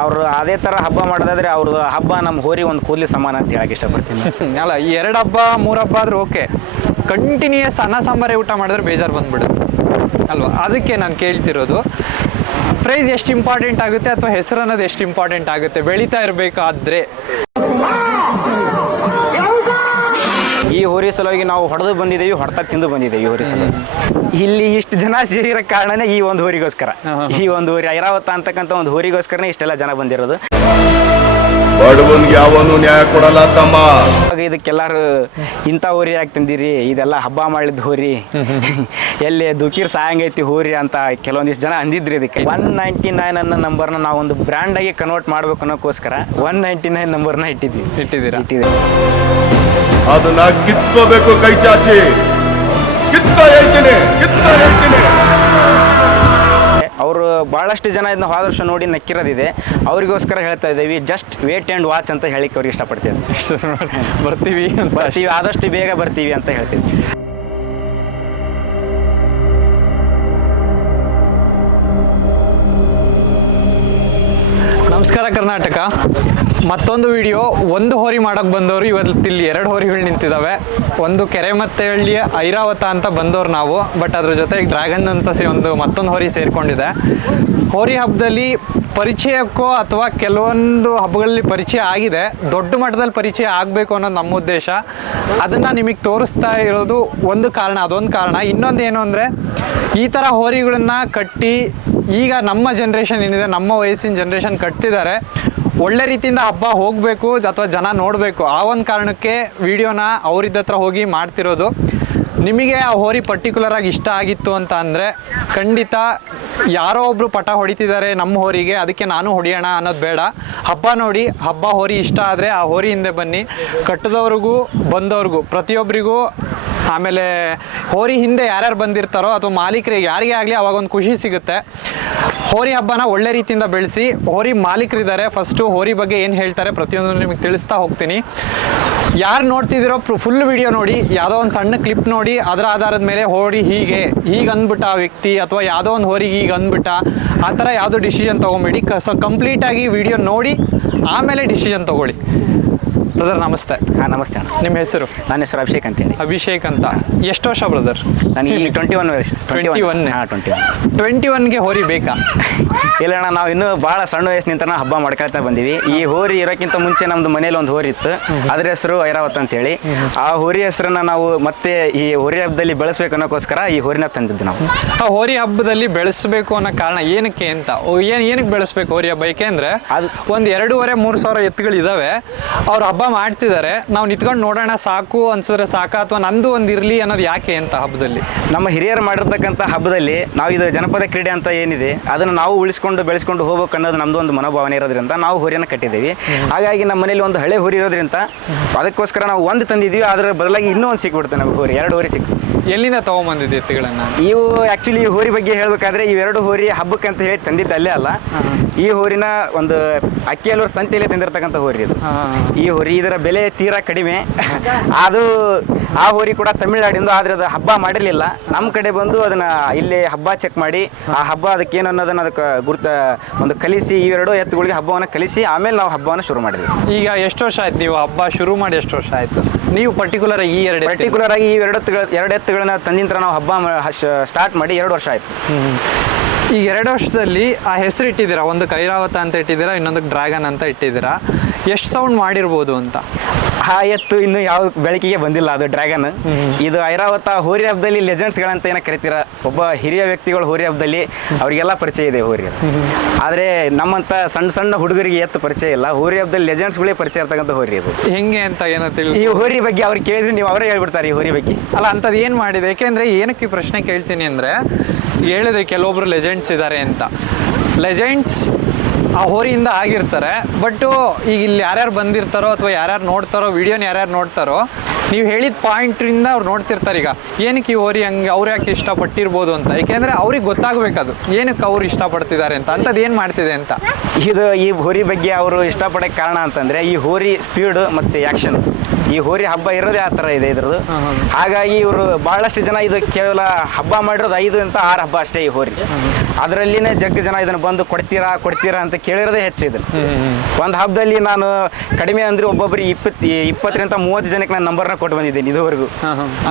ಅವರು ಅದೇ ಥರ ಹಬ್ಬ ಮಾಡೋದಾದ್ರೆ ಅವ್ರದ್ದು ಹಬ್ಬ ನಮ್ಮ ಹೋರಿ ಒಂದು ಕೂದಲಿ ಸಮಾನ ಅಂತ ಹೇಳಕ್ಕೆ ಇಷ್ಟಪಡ್ತೀನಿ. ಅಲ್ಲ, ಈ ಎರಡು ಹಬ್ಬ, ಮೂರು ಹಬ್ಬ ಆದ್ರೂ ಓಕೆ. ಕಂಟಿನ್ಯೂಯಸ್ ಅನ್ನ, ಸಾಂಬಾರೇ, ಊಟ ಮಾಡಿದ್ರೆ ಬೇಜಾರು ಬಂದ್ಬಿಡುತ್ತೆ. ಅಲ್ವಾ? ಅದಕ್ಕೆ ನಾನು ಕೇಳ್ತಿರೋದು ಪ್ರೈಸ್ ಎಷ್ಟು ಇಂಪಾರ್ಟೆಂಟ್ ಆಗುತ್ತೆ ಅಥವಾ ಹೆಸರು ಅನ್ನೋದು ಎಷ್ಟು ಇಂಪಾರ್ಟೆಂಟ್ ಆಗುತ್ತೆ? ಬೆಳೀತಾ ಇರಬೇಕಾದ್ರೆ. ಹೋರಿ ಸಲುವಾಗಿ ನಾವು ಹೊಡೆದು ಬಂದಿದ್ದೇವೆ ಹೊಡೆತ ತಿಂದು ಬಂದಿದ್ದೇವೆ ಈ ಹೋರಿ ಸಲುವಾಗಿ. ಇಲ್ಲಿ ಇಷ್ಟು ಜನ ಸೇರಿರೋ ಕಾರಣನೇ ಈ ಒಂದು ಹೋರಿಗೋಸ್ಕರ. ಈ ಒಂದು ಹೋರಿ ಐರಾವತ ಅಂತಕ್ಕಂಥ ಒಂದು ಹೋರಿಗೋಸ್ಕರನೇ ಇಷ್ಟೆಲ್ಲ ಜನ ಬಂದಿರೋದು. ಯಾವನು ನ್ಯಾಯ ಕೊಡಲ್ಲ ತಮ್ಮ. ಇದಕ್ಕೆಲ್ಲಾರು ಇಂಥ ಹೋರಿ ಯಾಕೆ ತಿಂದಿರಿ? ಇದೆಲ್ಲ ಹಬ್ಬ ಮಾಡಿದ ಹೋರಿ. ಎಲ್ಲಿ ದುಕಿರ್ ಸಾಯಂಗೈತಿ ಹೋರಿ ಅಂತ ಕೆಲವೊಂದಿಷ್ಟು ಜನ ಅಂದಿದ್ರಿ ಇದಕ್ಕೆ. ಒನ್ ನೈಂಟಿ ನೈನ್ ಅನ್ನೋ ನಂಬರ್ನ ನಾವು ಒಂದು ಬ್ರ್ಯಾಂಡ್ ಆಗಿ ಕನ್ವರ್ಟ್ ಮಾಡ್ಬೇಕು ಅನ್ನೋಕ್ಕೋಸ್ಕರ ಒನ್ ನೈಂಟಿ ನೈನ್ ನಂಬರ್ನ ಇಟ್ಟಿದ್ವಿ. ಇಟ್ಟಿದ್ದೀರಾ? ಇಟ್ಟಿದ್ದೀವಿ. ಅದನ್ನ ಕಿತ್ಕೋಬೇಕು ಕೈ ಚಾಚಿ. ಕಿತ್ತ ಹೇಳ್ತೀನಿ ಕಿತ್ತ ಹೇಳ್ತೀನಿ. ಅವರು ಭಾಳಷ್ಟು ಜನ ಇದನ್ನ ಹೋದ ವರ್ಷ ನೋಡಿ ನಕ್ಕಿರೋದಿದೆ. ಅವರಿಗೋಸ್ಕರ ಹೇಳ್ತಾ ಇದ್ದೀವಿ ಜಸ್ಟ್ ವೇಟ್ ಆ್ಯಂಡ್ ವಾಚ್ ಅಂತ ಹೇಳಿಕ್ಕೆ ಅವ್ರಿಗೆ ಇಷ್ಟಪಡ್ತೀವಿ ಬರ್ತೀವಿ ಅಂತ. ಬರ್ತೀವಿ ಆದಷ್ಟು ಬೇಗ ಬರ್ತೀವಿ ಅಂತ ಹೇಳ್ತೀವಿ ನಮಸ್ಕಾರ ಕರ್ನಾಟಕ. ಮತ್ತೊಂದು ವಿಡಿಯೋ, ಒಂದು ಹೋರಿ ಮಾಡಕ್ ಬಂದವರು ಇವತ್ತು ಇಲ್ಲಿ ಎರಡು ಹೋರಿಗಳು ನಿಂತಿದ್ದಾವೆ ಒಂದು ಕೆರೆ ಮತ್ತೆ ಹಳ್ಳಿಯ ಐರಾವತ ಅಂತ ಬಂದವರು ನಾವು, ಬಟ್ ಅದ್ರ ಜೊತೆಗೆ ಡ್ರ್ಯಾಗನ್ ಅಂತ ಒಂದು ಮತ್ತೊಂದು ಹೋರಿ ಸೇರಿಕೊಂಡಿದೆ. ಹೋರಿ ಹಬ್ಬದಲ್ಲಿ ಪರಿಚಯಕ್ಕೋ ಅಥವಾ ಕೆಲವೊಂದು ಹಬ್ಬಗಳಲ್ಲಿ ಪರಿಚಯ ಆಗಿದೆ. ದೊಡ್ಡ ಮಟ್ಟದಲ್ಲಿ ಪರಿಚಯ ಆಗಬೇಕು ಅನ್ನೋದು ನಮ್ಮ ಉದ್ದೇಶ. ಅದನ್ನು ನಿಮಗೆ ತೋರಿಸ್ತಾ ಇರೋದು ಒಂದು ಕಾರಣ, ಅದೊಂದು ಕಾರಣ. ಇನ್ನೊಂದು ಏನು ಅಂದರೆ, ಈ ಥರ ಹೋರಿಗಳನ್ನು ಕಟ್ಟಿ ಈಗ ನಮ್ಮ ಜನ್ರೇಷನ್ ಏನಿದೆ, ನಮ್ಮ ವಯಸ್ಸಿನ ಜನ್ರೇಷನ್ ಕಟ್ತಿದ್ದಾರೆ. ಒಳ್ಳೆ ರೀತಿಯಿಂದ ಹಬ್ಬ ಹೋಗಬೇಕು ಅಥವಾ ಜನ ನೋಡಬೇಕು, ಆ ಒಂದು ಕಾರಣಕ್ಕೆ ವಿಡಿಯೋನ ಅವರಿದ್ದ ಹತ್ರ ಹೋಗಿ ಮಾಡ್ತಿರೋದು. ನಿಮಗೆ ಆ ಹೋರಿ ಪರ್ಟಿಕ್ಯುಲರ್ ಆಗಿ ಇಷ್ಟ ಆಗಿತ್ತು ಅಂತ ಅಂದರೆ, ಖಂಡಿತ ಯಾರೋ ಒಬ್ರು ಪಟ ಹೊಡಿತಿದ್ದಾರೆ ನಮ್ಮ ಹೋರಿಗೆ, ಅದಕ್ಕೆ ನಾನು ಹೊಡಿಯೋಣ ಅನ್ನೋದು ಬೇಡ. ಹಬ್ಬ ನೋಡಿ, ಹಬ್ಬ ಹೋರಿ ಇಷ್ಟ ಆದರೆ ಆ ಹೋರಿ ಹಿಂದೆ ಬನ್ನಿ. ಕಟ್ಟದವ್ರಿಗೂ ಬಂದವ್ರಿಗೂ ಪ್ರತಿಯೊಬ್ಬರಿಗೂ ಆಮೇಲೆ ಹೋರಿ ಹಿಂದೆ ಯಾರ್ಯಾರು ಬಂದಿರ್ತಾರೋ ಅಥವಾ ಮಾಲೀಕರಿಗೆ ಯಾರಿಗೇ ಆಗಲಿ ಅವಾಗ ಒಂದು ಖುಷಿ ಸಿಗುತ್ತೆ. ಹೋರಿ ಹಬ್ಬನ ಒಳ್ಳೆ ರೀತಿಯಿಂದ ಬೆಳೆಸಿ, ಹೋರಿ ಮಾಲೀಕರಿದ್ದಾರೆ ಫಸ್ಟು ಹೋರಿ ಬಗ್ಗೆ ಏನು ಹೇಳ್ತಾರೆ ಪ್ರತಿಯೊಂದು ನಿಮಗೆ ತಿಳಿಸ್ತಾ ಹೋಗ್ತೀನಿ. ಯಾರು ನೋಡ್ತಿದ್ದೀರೋ ಫುಲ್ ವಿಡಿಯೋ ನೋಡಿ, ಯಾವುದೋ ಒಂದು ಸಣ್ಣ ಕ್ಲಿಪ್ ನೋಡಿ, ಅದರ ಆಧಾರದ ಮೇಲೆ ಹೋರಿ ಹೀಗೆ ಹೀಗೆ ಅಂದ್ಬಿಟ್ಟ ಆ ವ್ಯಕ್ತಿ, ಅಥವಾ ಯಾವುದೋ ಒಂದು ಹೋರಿಗೆ ಹೀಗೆ ಅಂದ್ಬಿಟ್ಟ ಆ ಥರ ಯಾವುದೋ ಡಿಸಿಷನ್ ತೊಗೊಂಬಿಡಿ. ಕ, ಸೊ ಕಂಪ್ಲೀಟಾಗಿ ವಿಡಿಯೋ ನೋಡಿ, ಆಮೇಲೆ ಡಿಸಿಷನ್ ತೊಗೊಳ್ಳಿ. ಬ್ರದರ್ ನಮಸ್ತೆ. ಹಾಂ ನಮಸ್ತೆ ಅಣ್ಣ. ನಿಮ್ಮ ಹೆಸರು? ನನ್ನ ಹೆಸರು ಅಭಿಷೇಕ್ ಅಂತ ಹೇಳಿ ಅಭಿಷೇಕ್ ಅಂತ. ಎಷ್ಟು ವರ್ಷ ಬ್ರದರ್ ನನಗೆ ಟ್ವೆಂಟಿ ಒನ್ ವರ್ಷ. 21. ಹಾಂ ಟ್ವೆಂಟಿ ಒನ್ ಟ್ವೆಂಟಿ ಒನ್ಗೆ ಹೋರಿ ಬೇಕಾ? ಇಲ್ಲ ಅಣ್ಣ ನಾವು ಇನ್ನೂ ಭಾಳ ಸಣ್ಣ ವಯಸ್ಸಿನಿಂದ ನಾವು ಹಬ್ಬ ಮಾಡ್ಕೊಳ್ತಾ ಬಂದೀವಿ. ಈ ಹೋರಿ ಇರೋಕ್ಕಿಂತ ಮುಂಚೆ ನಮ್ದು ಮನೇಲಿ ಒಂದು ಹೋರಿ ಇತ್ತು. ಅದ್ರ ಹೆಸರು ಐರಾವತ್ ಅಂತ ಹೇಳಿ ಆ ಹೋರಿ ಹೆಸರನ್ನ ನಾವು ಮತ್ತೆ ಈ ಹೋರಿ ಹಬ್ಬದಲ್ಲಿ ಬೆಳೆಸ್ಬೇಕು ಅನ್ನೋಕ್ಕೋಸ್ಕರ ಈ ಹೋರಿನ ತಂದಿದ್ದು ನಾವು. ಆ ಹೋರಿ ಹಬ್ಬದಲ್ಲಿ ಬೆಳೆಸಬೇಕು ಅನ್ನೋ ಕಾರಣ ಏನಕ್ಕೆ ಅಂತ? ಏನು ಏನಕ್ಕೆ ಬೆಳೆಸ್ಬೇಕು ಹೋರಿ ಹಬ್ಬ? ಏಕೆಂದ್ರೆ ಅದು- ಒಂದು ಎರಡೂವರೆ ಮೂರು ಸಾವಿರ ಎತ್ತುಗಳಿದಾವೆ. ಅವ್ರ ಹಬ್ಬ ಮಾಡ್ತಿದ್ದಾರೆ. ನಾವು ನಿಂತ್ಕೊಂಡು ನೋಡೋಣ ಸಾಕು ಅನ್ಸಿದ್ರೆ ಸಾಕಾ ಅಥವಾ ನಂದು ಒಂದು ಇರಲಿ ಅನ್ನೋದು ಯಾಕೆ ಅಂತ ಹಬ್ಬದಲ್ಲಿ? ನಮ್ಮ ಹಿರಿಯರು ಮಾಡಿರ್ತಕ್ಕಂಥ ಹಬ್ಬದಲ್ಲಿ ನಾವು ಇದು ಜನಪದ ಕ್ರೀಡೆ ಅಂತ ಏನಿದೆ ಅದನ್ನು ನಾವು ಉಳಿಸ್ಕೊಂಡು ಬೆಳೆಸ್ಕೊಂಡು ಹೋಗ್ಬೇಕು ಅನ್ನೋದು ನಮ್ಮದು ಒಂದು ಮನೋಭಾವನೆ ಇರೋದ್ರಿಂದ ನಾವು ಹೋರಿಯನ್ನು ಕಟ್ಟಿದ್ದೀವಿ. ಹಾಗಾಗಿ ನಮ್ಮ ಮನೇಲಿ ಒಂದು ಹಳೆ ಹುರಿ ಇರೋದ್ರಿಂದ ಅದಕ್ಕೋಸ್ಕರ ನಾವು ಒಂದು ತಂದಿದ್ವಿ ಅದರ ಬದಲಾಗಿ ಇನ್ನೂ ಒಂದು ಸಿಕ್ಬಿಡ್ತು ನಮಗೆ ಹೋರಿ ಎರಡು ಹೋರಿ ಸಿಕ್ತು ಎಲ್ಲಿಂದ ತೊಗೊಂಬಂದಿದ್ದು ಎತ್ತುಗಳನ್ನು? ಇವು ಆ್ಯಕ್ಚುಲಿ ಈ ಹೋರಿ ಬಗ್ಗೆ ಹೇಳಬೇಕಾದ್ರೆ ಇವೆರಡು ಹೋರಿ ಹಬ್ಬಕ್ಕೆ ಅಂತ ಹೇಳಿ ತಂದಿದ್ದು ಅಲ್ಲೇ ಅಲ್ಲ. ಈ ಹೋರಿನ ಒಂದು ಅಕ್ಕಿಯಲ್ಲೂರು ಸಂತೆಯಲ್ಲಿ ತಂದಿರತಕ್ಕಂಥ ಹೋರಿ ಇದು. ಈ ಹೋರಿ ಇದರ ಬೆಲೆ ತೀರಾ ಕಡಿಮೆ. ಅದು ಆ ಹೋರಿ ಕೂಡ ತಮಿಳ್ನಾಡಿಂದ ಆದ್ರೆ ಅದು ಹಬ್ಬ ಮಾಡಿರಲಿಲ್ಲ. ನಮ್ಮ ಕಡೆ ಬಂದು ಅದನ್ನು ಇಲ್ಲಿ ಹಬ್ಬ ಚೆಕ್ ಮಾಡಿ ಆ ಹಬ್ಬ ಅದಕ್ಕೆ ಏನು ಅನ್ನೋದನ್ನ ಅದಕ್ಕೆ ಗುರುತ ಒಂದು ಕಲಿಸಿ ಇವೆರಡು ಎತ್ತುಗಳಿಗೆ ಹಬ್ಬವನ್ನು ಕಲಿಸಿ ಆಮೇಲೆ ನಾವು ಹಬ್ಬವನ್ನು ಶುರು ಮಾಡಿದ್ವಿ. ಈಗ ಎಷ್ಟು ವರ್ಷ ಆಯ್ತು ನೀವು ಹಬ್ಬ ಶುರು ಮಾಡಿ ಎಷ್ಟು ವರ್ಷ ಆಯಿತು? ನೀವು ಪರ್ಟಿಕ್ಯುಲರ್ ಈ ಎರಡು ಪರ್ಟಿಕ್ಯುಲರ್ ಆಗಿ ಈ ಎರಡು ಎತ್ತುಗಳ ಎರಡು ಎತ್ತುಗಳನ್ನ ತಂದಿಂತ್ರ ನಾವು ಹಬ್ಬ ಸ್ಟಾರ್ಟ್ ಮಾಡಿ ಎರಡು ವರ್ಷ ಆಯ್ತು. ಈ ಎರಡು ವರ್ಷದಲ್ಲಿ ಆ ಹೆಸರು ಇಟ್ಟಿದ್ದೀರಾ? ಒಂದು ಕೈರಾವತ ಅಂತ ಇಟ್ಟಿದ್ದೀರಾ? ಇನ್ನೊಂದು ಡ್ರ್ಯಾಗನ್ ಅಂತ ಇಟ್ಟಿದ್ದೀರಾ? ಎಷ್ಟು ಸೌಂಡ್ ಮಾಡಿರ್ಬೋದು ಅಂತ? ಆ ಎತ್ತು ಇನ್ನು ಯಾವ ಬೆಳಕಿಗೆ ಬಂದಿಲ್ಲ ಅದು ಡ್ರ್ಯಾಗನ್. ಇದು ಐರಾವತ ಹೋರಿ ಹಬ್ಬದಲ್ಲಿ ಲೆಜೆಂಡ್ಸ್ಗಳಂತ ಏನ ಕರಿತೀರ. ಒಬ್ಬ ಹಿರಿಯ ವ್ಯಕ್ತಿಗಳು ಹೋರಿ ಹಬ್ಬದಲ್ಲಿ ಅವರಿಗೆಲ್ಲ ಪರಿಚಯ ಇದೆ ಹೋರಿ ಆದರೆ ನಮ್ಮಂಥ ಸಣ್ಣ ಸಣ್ಣ ಹುಡುಗರಿಗೆ ಎತ್ತು ಪರಿಚಯ ಇಲ್ಲ. ಹೋರಿ ಹಬ್ಬದಲ್ಲಿ ಲೆಜೆಂಡ್ಸ್ಗಳೇ ಪರಿಚಯ ಇರ್ತಕ್ಕಂಥ ಹೋರಿ ಇದು. ಹೆಂಗೆ ಅಂತ ಏನೋ ತಿಳಿ ಈ ಹೋರಿ ಬಗ್ಗೆ ಅವ್ರಿಗೆ ಕೇಳಿದ್ರೆ ನೀವು ಅವರೇ ಹೇಳ್ಬಿಡ್ತಾರೆ ಈ ಹೋರಿ ಬಗ್ಗೆ. ಅಲ್ಲ ಅಂಥದ್ದು ಏನು ಮಾಡಿದೆ? ಯಾಕೆಂದರೆ ಏನಕ್ಕೆ ಈ ಪ್ರಶ್ನೆ ಕೇಳ್ತೀನಿ ಅಂದ್ರೆ ಹೇಳಿದ್ರೆ ಕೆಲವೊಬ್ರು ಲೆಜೆಂಡ್ಸ್ ಇದ್ದಾರೆ ಅಂತ. ಲೆಜೆಂಡ್ಸ್ ಆ ಹೋರಿಯಿಂದ ಆಗಿರ್ತಾರೆ. ಬಟ್ಟು ಈಗ ಇಲ್ಲಿ ಯಾರ್ಯಾರು ಬಂದಿರ್ತಾರೋ ಅಥವಾ ಯಾರ್ಯಾರು ನೋಡ್ತಾರೋ ವಿಡಿಯೋನ ಯಾರ್ಯಾರು ನೋಡ್ತಾರೋ ನೀವು ಹೇಳಿದ ಪಾಯಿಂಟ್ರಿಂದ ಅವ್ರು ನೋಡ್ತಿರ್ತಾರೆ ಈಗ. ಏನಕ್ಕೆ ಈ ಹೋರಿ ಹಂಗೆ ಅವ್ರು ಯಾಕೆ ಇಷ್ಟಪಟ್ಟಿರ್ಬೋದು ಅಂತ? ಯಾಕೆಂದರೆ ಅವ್ರಿಗೆ ಗೊತ್ತಾಗಬೇಕದು. ಏನಕ್ಕೆ ಅವ್ರು ಇಷ್ಟಪಡ್ತಿದ್ದಾರೆ ಅಂತ? ಅಂಥದ್ದು ಏನು ಮಾಡ್ತಿದೆ ಅಂತ? ಇದು ಈ ಹೋರಿ ಬಗ್ಗೆ ಅವರು ಇಷ್ಟಪಡೋಕ್ಕೆ ಕಾರಣ ಅಂತಂದರೆ ಈ ಹೋರಿ ಸ್ಪೀಡ್ ಮತ್ತು ಆ್ಯಕ್ಷನ್ ಈ ಹೋರಿ ಹಬ್ಬ ಇರೋದೇ ಆ ಥರ ಇದೆ ಇದ್ರದ್ದು. ಹಾಗಾಗಿ ಇವರು ಭಾಳಷ್ಟು ಜನ ಇದು ಕೇವಲ ಹಬ್ಬ ಮಾಡಿರೋದು ಐದು ಅಂತ ಆರು ಹಬ್ಬ ಅಷ್ಟೇ ಈ ಹೋರಿ. ಅದರಲ್ಲಿನೇ ಜಗ್ಗ ಜನ ಇದನ್ನು ಬಂದು ಕೊಡ್ತೀರಾ ಕೊಡ್ತೀರಾ ಅಂತ ಕೇಳಿರೋದೇ ಹೆಚ್ಚು ಇದು. ಒಂದು ಹಬ್ಬದಲ್ಲಿ ನಾನು ಕಡಿಮೆ ಅಂದ್ರೆ ಒಬ್ಬೊಬ್ಬರಿಗೆ ಇಪ್ಪತ್ತು ಇಪ್ಪತ್ತರಿಂದ ಮೂವತ್ತು ಜನಕ್ಕೆ ನಾನು ನಂಬರ್ನ ಕೊಟ್ಟು ಬಂದಿದ್ದೀನಿ ಇದುವರೆಗೂ.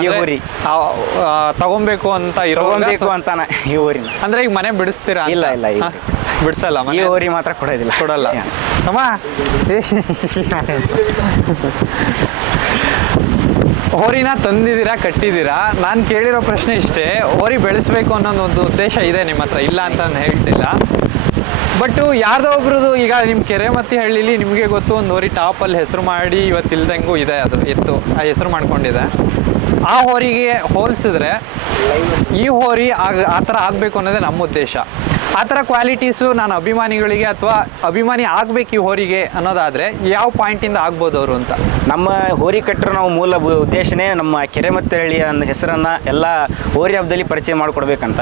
ಈ ಊರಿ. ತಗೊಂಬೇಕು ಅಂತ ತಗೊಬೇಕು ಅಂತಾನೆ ಈ ಊರಿನ. ಅಂದ್ರೆ ಈಗ ಮನೆ ಬಿಡಿಸ್ತೀರಾ ಇಲ್ಲ, ಇಲ್ಲ, ಈಗ? ಬಿಡ್ಸಲ್ಲ ಈ ಊರಿ ಮಾತ್ರ ಕೊಡೋದಿಲ್ಲ. ಕೊಡಲ್ಲ. ಅಮ್ಮ ಹೋರಿನ ತಂದಿದ್ದೀರಾ ಕಟ್ಟಿದ್ದೀರಾ? ನಾನು ಕೇಳಿರೋ ಪ್ರಶ್ನೆ ಇಷ್ಟೇ ಹೋರಿ ಬೆಳೆಸಬೇಕು ಅನ್ನೋದು ಒಂದು ಉದ್ದೇಶ ಇದೆ ನಿಮ್ಮ ಹತ್ರ ಇಲ್ಲ ಅಂತ ನಾನು ಹೇಳ್ತಿಲ್ಲ. ಬಟ್ ಯಾರ್ದೋ ಒಬ್ರದ್ದು ಈಗ ನಿಮ್ಮ ಕೆರೆಮತ್ತಿ ಹಳ್ಳಿಲಿ ನಿಮಗೆ ಗೊತ್ತು ಒಂದು ಹೋರಿ ಟಾಪಲ್ಲಿ ಹೆಸರು ಮಾಡಿ ಇವತ್ತು ಇಲ್ದಂಗೂ ಇದೆ ಅದು ಎತ್ತು, ಆ ಹೆಸರು ಮಾಡ್ಕೊಂಡಿದೆ. ಆ ಹೋರಿಗೆ ಹೋಲಿಸಿದ್ರೆ ಈ ಹೋರಿ ಆಗ ಆ ಥರ ಆಗಬೇಕು ಅನ್ನೋದೇ ನಮ್ಮ ಉದ್ದೇಶ. ಆ ಥರ ಕ್ವಾಲಿಟೀಸು ನಾನು ಅಭಿಮಾನಿಗಳಿಗೆ ಅಥವಾ ಅಭಿಮಾನಿ ಆಗ್ಬೇಕು ಈ ಹೋರಿಗೆ ಅನ್ನೋದಾದರೆ ಯಾವ ಪಾಯಿಂಟಿಂದ ಆಗ್ಬೋದು ಅವರು ಅಂತ? ನಮ್ಮ ಹೋರಿ ಕಟ್ಟರು ನಾವು ಮೂಲ ಉದ್ದೇಶನೇ ನಮ್ಮ ಕೆರೆ ಮತ್ತು ಹಳ್ಳಿಯ ಒಂದು ಹೆಸರನ್ನು ಎಲ್ಲ ಹೋರಿ ಹಬ್ಬದಲ್ಲಿ ಪರಿಚಯ ಮಾಡಿಕೊಡ್ಬೇಕಂತ.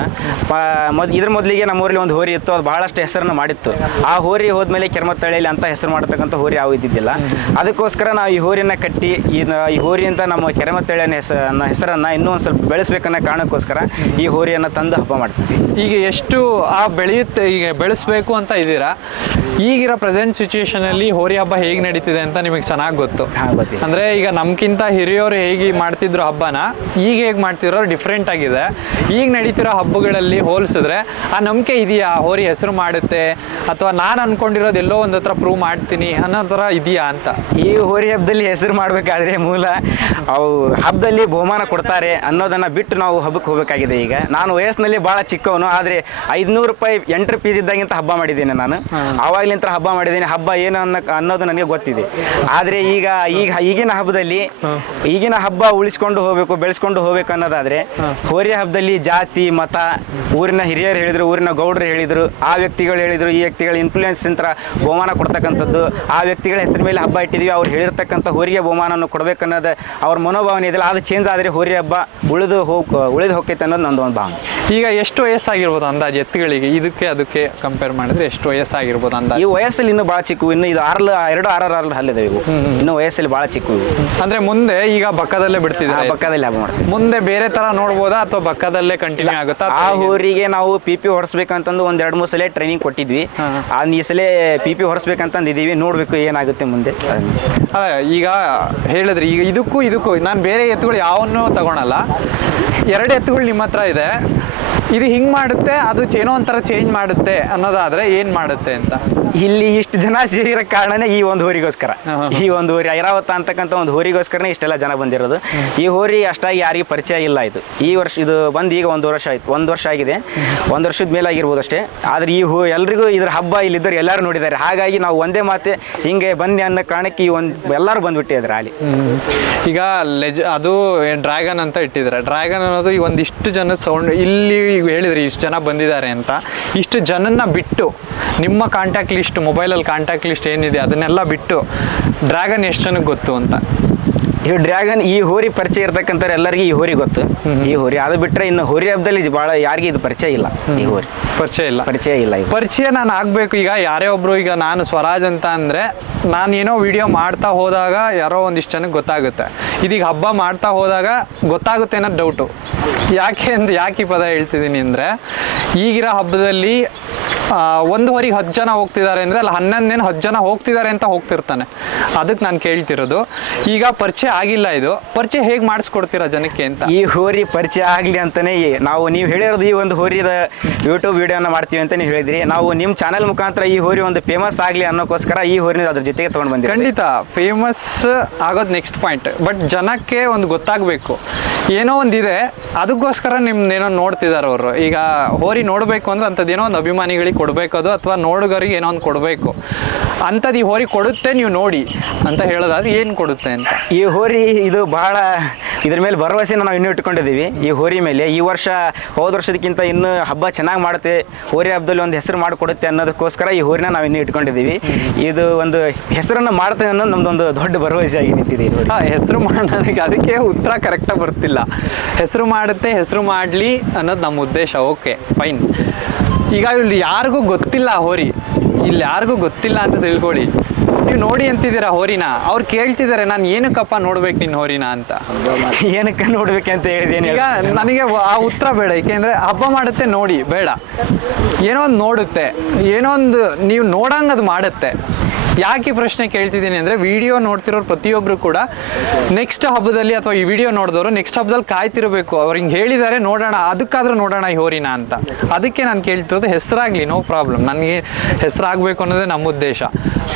ಮೊದ್ ಇದ್ರ ಮೊದಲಿಗೆ ನಮ್ಮ ಊರಲ್ಲಿ ಒಂದು ಹೋರಿ ಇತ್ತು ಅದು ಬಹಳಷ್ಟು ಹೆಸರನ್ನು ಮಾಡಿತ್ತು. ಆ ಹೋರಿ ಹೋದ್ಮೇಲೆ ಕೆರೆಮತ್ತಹಳ್ಳಿಯಲ್ಲಿ ಅಂತ ಹೆಸರು ಮಾಡತಕ್ಕಂಥ ಹೋರಿ ಯಾವ ಇದ್ದಿದ್ದಿಲ್ಲ. ಅದಕ್ಕೋಸ್ಕರ ನಾವು ಈ ಹೋರಿನ ಕಟ್ಟಿ ಈ ಈ ಹೋರಿಯಿಂದ ನಮ್ಮ ಕೆರೆಮತ್ತಹಳ್ಳಿಯ ಹೆಸರನ್ನ ಹೆಸರನ್ನು ಇನ್ನೂ ಒಂದು ಸ್ವಲ್ಪ ಬೆಳೆಸ್ಬೇಕನ್ನೋ ಕಾರಣಕ್ಕೋಸ್ಕರ ಈ ಹೋರಿಯನ್ನು ತಂದು ಹಬ್ಬ ಮಾಡ್ತೀವಿ. ಈಗ ಎಷ್ಟು ಆ ಬೆಳೆಯುತ್ತೆ ಈಗ ಬೆಳೆಸಬೇಕು ಅಂತ ಇದ್ದೀರಾ? ಈಗಿರೋ ಪ್ರೆಸೆಂಟ್ ಸಿಚುವೇಶನಲ್ಲಿ ಹೋರಿ ಹಬ್ಬ ಹೇಗೆ ನಡೀತಿದೆ ಅಂತ ನಿಮಗೆ ಚೆನ್ನಾಗಿ ಗೊತ್ತು. ಅಂದ್ರೆ ಈಗ ನಮ್ಗಿಂತ ಹಿರಿಯವರು ಹೇಗೆ ಮಾಡ್ತಿದ್ರು ಹಬ್ಬನ ಈಗ ಹೇಗೆ ಮಾಡ್ತಿರೋ ಡಿಫ್ರೆಂಟ್ ಆಗಿದೆ. ಈಗ ನಡೀತಿರೋ ಹಬ್ಬಗಳಲ್ಲಿ ಹೋಲಿಸಿದ್ರೆ ಆ ನಂಬಿಕೆ ಇದೆಯಾ? ಹೋರಿ ಹೆಸರು ಮಾಡುತ್ತೆ ಅಥವಾ ನಾನು ಅನ್ಕೊಂಡಿರೋದು ಎಲ್ಲೋ ಒಂದು ಹತ್ರ ಪ್ರೂವ್ ಮಾಡ್ತೀನಿ ಅನ್ನೋ ಥರ ಇದೆಯಾ ಅಂತ? ಈ ಹೋರಿ ಹಬ್ಬದಲ್ಲಿ ಹೆಸರು ಮಾಡಬೇಕಾದ್ರೆ ಮೂಲ ಅವು ಹಬ್ಬದಲ್ಲಿ ಬಹುಮಾನ ಕೊಡ್ತಾರೆ ಅನ್ನೋದನ್ನ ಬಿಟ್ಟು ನಾವು ಹಬ್ಬಕ್ಕೆ ಹೋಗಬೇಕಾಗಿದೆ ಈಗ. ನಾನು ವಯಸ್ಸಿನಲ್ಲಿ ಭಾಳ ಚಿಕ್ಕವನು ಆದರೆ ಐದುನೂರು ರೂಪಾಯಿ ಎಂಟರ್ ಪೀಸ್ ಇದ್ದಾಗಿಂತ ಹಬ್ಬ ಮಾಡಿದ್ದೇನೆ ನಾನು. ಆವಾಗ್ಲಿಂತ ಹಬ್ಬ ಮಾಡಿದ್ದೀನಿ. ಹಬ್ಬ ಏನು ಅನ್ನೋ ಅನ್ನೋದು ನನಗೆ ಗೊತ್ತಿದೆ. ಆದರೆ ಈಗ ಈಗ ಈಗಿನ ಹಬ್ಬದಲ್ಲಿ ಈಗಿನ ಹಬ್ಬ ಉಳಿಸ್ಕೊಂಡು ಹೋಗಬೇಕು ಬೆಳೆಸ್ಕೊಂಡು ಹೋಗ್ಬೇಕು ಅನ್ನೋದಾದ್ರೆ ಹೋರಿಯ ಹಬ್ಬದಲ್ಲಿ ಜಾತಿ ಮತ ಊರಿನ ಹಿರಿಯರು ಹೇಳಿದ್ರು ಊರಿನ ಗೌಡರು ಹೇಳಿದ್ರು ಆ ವ್ಯಕ್ತಿಗಳು ಹೇಳಿದ್ರು ಈ ವ್ಯಕ್ತಿಗಳ ಇನ್ಫ್ಲೂಯೆನ್ಸ್ ಇಂತ್ರ ಬಹುಮಾನ ಕೊಡ್ತಕ್ಕಂಥದ್ದು ಆ ವ್ಯಕ್ತಿಗಳ ಹೆಸರು ಮೇಲೆ ಹಬ್ಬ ಇಟ್ಟಿದ್ವಿ ಅವ್ರು ಹೇಳಿರ್ತಕ್ಕಂಥ ಹೋರಿಗೆ ಬಹುಮಾನವನ್ನು ಕೊಡ್ಬೇಕನ್ನೋದು ಅವ್ರ ಮನೋಭಾವನೆ ಇದೆಯಲ್ಲ ಅದು ಚೇಂಜ್ ಆದರೆ ಹೋರಿ ಹಬ್ಬ ಉಳಿದು ಹೋಗಿ ಉಳಿದು ಹೋಗ್ತೈತೆ ಅನ್ನೋದು ನಂದು ಒಂದು ಭಾವನೆ. ಈಗ ಎಷ್ಟು ವಯಸ್ಸಾಗಿರ್ಬೋದು ಅಂದಾಜು ಎತ್ತುಗಳಿಗೆ? ಇದಕ್ಕೆ ಅದಕ್ಕೆ ಕಂಪೇರ್ ಮಾಡಿದ್ರೆ ಎಷ್ಟು ವಯಸ್ಸಾಗಿರ್ಬೋದು ಈ ವಯಸ್ಸಲ್ಲಿ ಇನ್ನೂ ಭಾಳ ಚಿಕ್ಕ ಇನ್ನು ಇದು ಆರ್ಲ ಎರಡು ಆರ್ ಆರ್ ಹಲ್ಲಿದಾವೆ ಇವು. ಇನ್ನು ವಯಸ್ಸಲ್ಲಿ ಭಾಳ ಚಿಕ್ಕ ಇವು. ಅಂದ್ರೆ ಮುಂದೆ ಈಗ ಬಕ್ಕದಲ್ಲೇ ಬಿಡ್ತಿದ್ರೆ ಬಕ್ಕದಲ್ಲಿ ಹಬ್ಬ ಮಾಡ್ತೀವಿ. ಮುಂದೆ ಬೇರೆ ತರ ನೋಡ್ಬೋದಾ ಅಥವಾ ಬಕ್ಕದಲ್ಲೇ ಕಂಟಿನ್ಯೂ ಆಗುತ್ತಾ ಆ ಊರಿಗೆ ನಾವು ಪಿ ಪಿ ಹೊರಸ್ಬೇಕಂತಂದು ಒಂದ್ ಎರಡು ಮೂರು ಸಲ ಟ್ರೈನಿಂಗ್ ಕೊಟ್ಟಿದ್ವಿ. ಆ ಈ ಸಲ ಪಿ ಪಿ ಹೊರಸ್ಬೇಕಂತಂದು ಇದೀವಿ ನೋಡ್ಬೇಕು ಏನಾಗುತ್ತೆ ಮುಂದೆ. ಅಲ್ಲ, ಈಗ ಹೇಳಿದ್ರಿ ಈಗ ಇದಕ್ಕೂ ಇದಕ್ಕೂ ನಾನು ಬೇರೆ ಎತ್ತುಗಳು ಯಾವನ್ನೂ ತಗೊಳಲ್ಲ. ಎರಡು ಎತ್ತುಗಳು ನಿಮ್ಮ ಹತ್ರ ಇದೆ. ಇದು ಹಿಂಗೆ ಮಾಡುತ್ತೆ ಅದು ಏನೋ ಒಂಥರ ಚೇಂಜ್ ಮಾಡುತ್ತೆ ಅನ್ನೋದಾದ್ರೆ ಏನು ಮಾಡುತ್ತೆ ಅಂತ? ಇಲ್ಲಿ ಇಷ್ಟು ಜನ ಸೇರಿರೋ ಕಾರಣನೇ ಈ ಒಂದು ಹೋರಿಗೋಸ್ಕರ. ಈ ಒಂದು ಹೋರಿ ಐರಾವತ ಅಂತಕ್ಕಂಥ ಒಂದು ಹೋರಿಗೋಸ್ಕರನೇ ಇಷ್ಟೆಲ್ಲ ಜನ ಬಂದಿರೋದು. ಈ ಹೋರಿ ಅಷ್ಟಾಗಿ ಯಾರಿಗೂ ಪರಿಚಯ ಇಲ್ಲ ಇದು. ಈ ವರ್ಷ ಇದು ಬಂದು ಈಗ ಒಂದು ವರ್ಷ ಆಯ್ತು ಒಂದು ವರ್ಷ ಆಗಿದೆ. ಒಂದು ವರ್ಷದ ಮೇಲೆ ಆಗಿರ್ಬೋದು ಅಷ್ಟೇ. ಆದ್ರೆ ಈ ಹೂ ಎಲ್ರಿಗೂ ಇದ್ರ ಹಬ್ಬ ಇಲ್ಲಿದ್ದರು ಎಲ್ಲರೂ ನೋಡಿದ್ದಾರೆ. ಹಾಗಾಗಿ ನಾವು ಒಂದೇ ಮಾತೆ ಹಿಂಗೆ ಬಂದೆ ಅನ್ನೋ ಕಾರಣಕ್ಕೆ ಈ ಒಂದು ಎಲ್ಲರೂ ಬಂದ್ಬಿಟ್ಟಿದ್ದಾರೆ ಅಲ್ಲಿ ಈಗ ಲೆಜ್ ಅದು ಡ್ರ್ಯಾಗನ್ ಅಂತ ಇಟ್ಟಿದ್ದಾರೆ. ಡ್ರ್ಯಾಗನ್ ಅನ್ನೋದು ಈ ಒಂದಿಷ್ಟು ಜನದ ಸೌಂಡ್ ಇಲ್ಲಿ ಈಗ ಹೇಳಿದ್ರಿ, ಇಷ್ಟು ಜನ ಬಂದಿದ್ದಾರೆ ಅಂತ. ಇಷ್ಟು ಜನನ್ನ ಬಿಟ್ಟು, ನಿಮ್ಮ ಕಾಂಟ್ಯಾಕ್ಟ್ ಲಿಸ್ಟ್ ಮೊಬೈಲಲ್ಲಿ ಕಾಂಟ್ಯಾಕ್ಟ್ ಲಿಸ್ಟ್ ಏನಿದೆ ಅದನ್ನೆಲ್ಲ ಬಿಟ್ಟು ಡ್ರ್ಯಾಗನ್ ಎಷ್ಟು ಜನಕ್ಕೆ ಗೊತ್ತು ಅಂತ. ಈ ಡ್ರ್ಯಾಗನ್ ಈ ಹೋರಿ ಪರಿಚಯ ಇರ್ತಕ್ಕಂಥ ಎಲ್ಲರಿಗೂ ಈ ಹೋರಿ ಗೊತ್ತು. ಈ ಹೋರಿ ಅದು ಬಿಟ್ಟರೆ ಇನ್ನು ಹೋರಿ ಹಬ್ಬದಲ್ಲಿ ಬಹಳ ಯಾರಿಗೂ ಇದು ಪರಿಚಯ ಇಲ್ಲ ಈ ಹೋರಿ. ಪರಿಚಯ ಇಲ್ಲ. ಪರಿಚಯ ಇಲ್ಲ ಈ ಪರಿಚಯ ನಾನು ಆಗಬೇಕು. ಈಗ ಯಾರೇ ಒಬ್ರು ಈಗ ನಾನು ಸ್ವರಾಜ್ ಅಂತ ಅಂದರೆ ನಾನು ಏನೋ ವಿಡಿಯೋ ಮಾಡ್ತಾ ಹೋದಾಗ ಯಾರೋ ಒಂದಿಷ್ಟು ಜನಕ್ಕೆ ಗೊತ್ತಾಗುತ್ತೆ. ಇದೀಗ ಹಬ್ಬ ಮಾಡ್ತಾ ಹೋದಾಗ ಗೊತ್ತಾಗುತ್ತೆ ಅನ್ನೋದು ಡೌಟು ಯಾಕೆ ಅಂತ ಯಾಕೆ ಈ ಪದ ಹೇಳ್ತಿದ್ದೀನಿ ಅಂದರೆ ಈಗಿರೋ ಹಬ್ಬದಲ್ಲಿ ಆ, ಒಂದು ಹೊರಿಗೆ ಹತ್ತು ಜನ ಹೋಗ್ತಿದ್ದಾರೆ ಅಂದರೆ ಅಲ್ಲಿ ಹನ್ನೊಂದೇನು ಹತ್ತು ಜನ ಹೋಗ್ತಿದ್ದಾರೆ ಅಂತ ಹೋಗ್ತಿರ್ತಾನೆ. ಅದಕ್ಕೆ ನಾನು ಕೇಳ್ತಿರೋದು ಈಗ ಪರಿಚಯ ಆಗಿಲ್ಲ ಇದು. ಪರಿಚಯ ಹೇಗೆ ಮಾಡಿಸ್ಕೊಡ್ತೀರಾ ಜನಕ್ಕೆ ಅಂತ? ಈ ಹೋರಿ ಪರಿಚಯ ಆಗಲಿ ಅಂತಲೇ ನಾವು ನೀವು ಹೇಳಿರೋದು ಈ ಒಂದು ಹೋರಿದ ಯೂಟ್ಯೂಬ್ ವಿಡಿಯೋನ ಮಾಡ್ತೀವಿ ಅಂತ ನೀವು ಹೇಳಿದ್ರಿ. ನಾವು ನಿಮ್ಮ ಚಾನಲ್ ಮುಖಾಂತರ ಈ ಹೋರಿ ಒಂದು ಫೇಮಸ್ ಆಗಲಿ ಅನ್ನೋಕ್ಕೋಸ್ಕರ ಈ ಹೋರಿನ ಅದ್ರ ಜೊತೆಗೆ ತೊಗೊಂಡು ಬಂದಿದ್ದೀವಿ. ಖಂಡಿತ ಫೇಮಸ್ ಆಗೋದು ನೆಕ್ಸ್ಟ್ ಪಾಯಿಂಟ್ ಬಟ್ ಜನಕ್ಕೆ ಒಂದು ಗೊತ್ತಾಗಬೇಕು. ಏನೋ ಒಂದಿದೆ ಅದಕ್ಕೋಸ್ಕರ ನಿಮ್ದೇನೋ ನೋಡ್ತಿದ್ದಾರೆ ಅವರು. ಈಗ ಹೋರಿ ನೋಡಬೇಕು ಅಂದ್ರೆ ಅಂಥದ್ದೇನೋ ಒಂದು ಅಭಿಮಾನಿಗಳಿಗೆ ಕೊಡಬೇಕು ಅದು ಅಥವಾ ನೋಡುಗರಿಗೆ ಏನೋ ಒಂದು ಕೊಡಬೇಕು. ಅಂಥದ್ದು ಈ ಹೋರಿ ಕೊಡುತ್ತೆ ನೀವು ನೋಡಿ ಅಂತ ಹೇಳೋದಾದ್ರೆ ಏನು ಕೊಡುತ್ತೆ ಅಂತ? ಈ ಹೋರಿ ಇದು ಬಹಳ ಇದ್ರ ಮೇಲೆ ಭರವಸೆನ ನಾವು ಇನ್ನೂ ಇಟ್ಕೊಂಡಿದ್ದೀವಿ. ಈ ಹೋರಿ ಮೇಲೆ ಈ ವರ್ಷ ಹೋದ ವರ್ಷದಕ್ಕಿಂತ ಇನ್ನೂ ಹಬ್ಬ ಚೆನ್ನಾಗಿ ಮಾಡುತ್ತೆ ಹೋರಿ ಹಬ್ಬದಲ್ಲಿ ಒಂದು ಹೆಸರು ಮಾಡಿಕೊಡುತ್ತೆ ಅನ್ನೋದಕ್ಕೋಸ್ಕರ ಈ ಹೋರಿನ ನಾವು ಇನ್ನೂ ಇಟ್ಕೊಂಡಿದ್ದೀವಿ. ಇದು ಒಂದು ಹೆಸರನ್ನು ಮಾಡ್ತೇವೆ ಅನ್ನೋದು ಒಂದು ದೊಡ್ಡ ಭರವಸೆ ಆಗಿ ನಿಂತಿದೆ ಹಾಂ ಹೆಸರು ಮಾಡೋದಕ್ಕೆ ಅದಕ್ಕೆ ಉತ್ತರ ಕರೆಕ್ಟಾಗಿ ಬರ್ತಿಲ್ಲ. ಹೆಸರು ಮಾಡುತ್ತೆ ಹೆಸರು ಮಾಡಲಿ ಅನ್ನೋದು ನಮ್ಮ ಉದ್ದೇಶ. ಓಕೆ ಫೈನ್ ಈಗ ಇಲ್ಲಿ ಯಾರಿಗೂ ಗೊತ್ತಿಲ್ಲ ಹೋರಿ. ಇಲ್ಲಿ ಯಾರಿಗೂ ಗೊತ್ತಿಲ್ಲ ಅಂತ ತಿಳ್ಕೊಳ್ಳಿ. ನೀವು ನೋಡಿ ಅಂತಿದ್ದೀರಾ ಹೋರಿನ? ಅವ್ರು ಕೇಳ್ತಿದ್ದಾರೆ ನಾನು ಏನಕ್ಕಪ್ಪ ನೋಡ್ಬೇಕು ನಿನ್ನ ಹೋರಿನ ಅಂತ? ಏನಕ್ಕೆ ನೋಡ್ಬೇಕು ಅಂತ ಹೇಳಿದ್ದೀನಿ ಈಗ ನನಗೆ ಆ ಉತ್ತರ ಬೇಡ. ಏಕೆಂದರೆ ಹಬ್ಬ ಮಾಡುತ್ತೆ ನೋಡಿ ಬೇಡ. ಏನೋ ಒಂದು ನೋಡುತ್ತೆ. ಏನೋ ಒಂದು ನೀವು ನೋಡಂಗೆ ಅದು ಮಾಡುತ್ತೆ. ಯಾಕೆ ಪ್ರಶ್ನೆ ಕೇಳ್ತಿದ್ದೀನಿ ಅಂದರೆ ವಿಡಿಯೋ ನೋಡ್ತಿರೋರು ಪ್ರತಿಯೊಬ್ಬರು ಕೂಡ ನೆಕ್ಸ್ಟ್ ಹಬ್ಬದಲ್ಲಿ ಅಥವಾ ಈ ವಿಡಿಯೋ ನೋಡಿದವರು ನೆಕ್ಸ್ಟ್ ಹಬ್ಬದಲ್ಲಿ ಕಾಯ್ತಿರಬೇಕು. ಅವ್ರು ಹಿಂಗೆ ಹೇಳಿದ್ದಾರೆ ನೋಡೋಣ, ಅದಕ್ಕಾದ್ರೂ ನೋಡೋಣ ಈ ಹೋರಿನ ಅಂತ. ಅದಕ್ಕೆ ನಾನು ಕೇಳ್ತಿರೋದು ಹೆಸರಾಗಲಿ ನೋ ಪ್ರಾಬ್ಲಮ್ ನನಗೆ ಹೆಸರಾಗಬೇಕು ಅನ್ನೋದೇ ನಮ್ಮ ಉದ್ದೇಶ.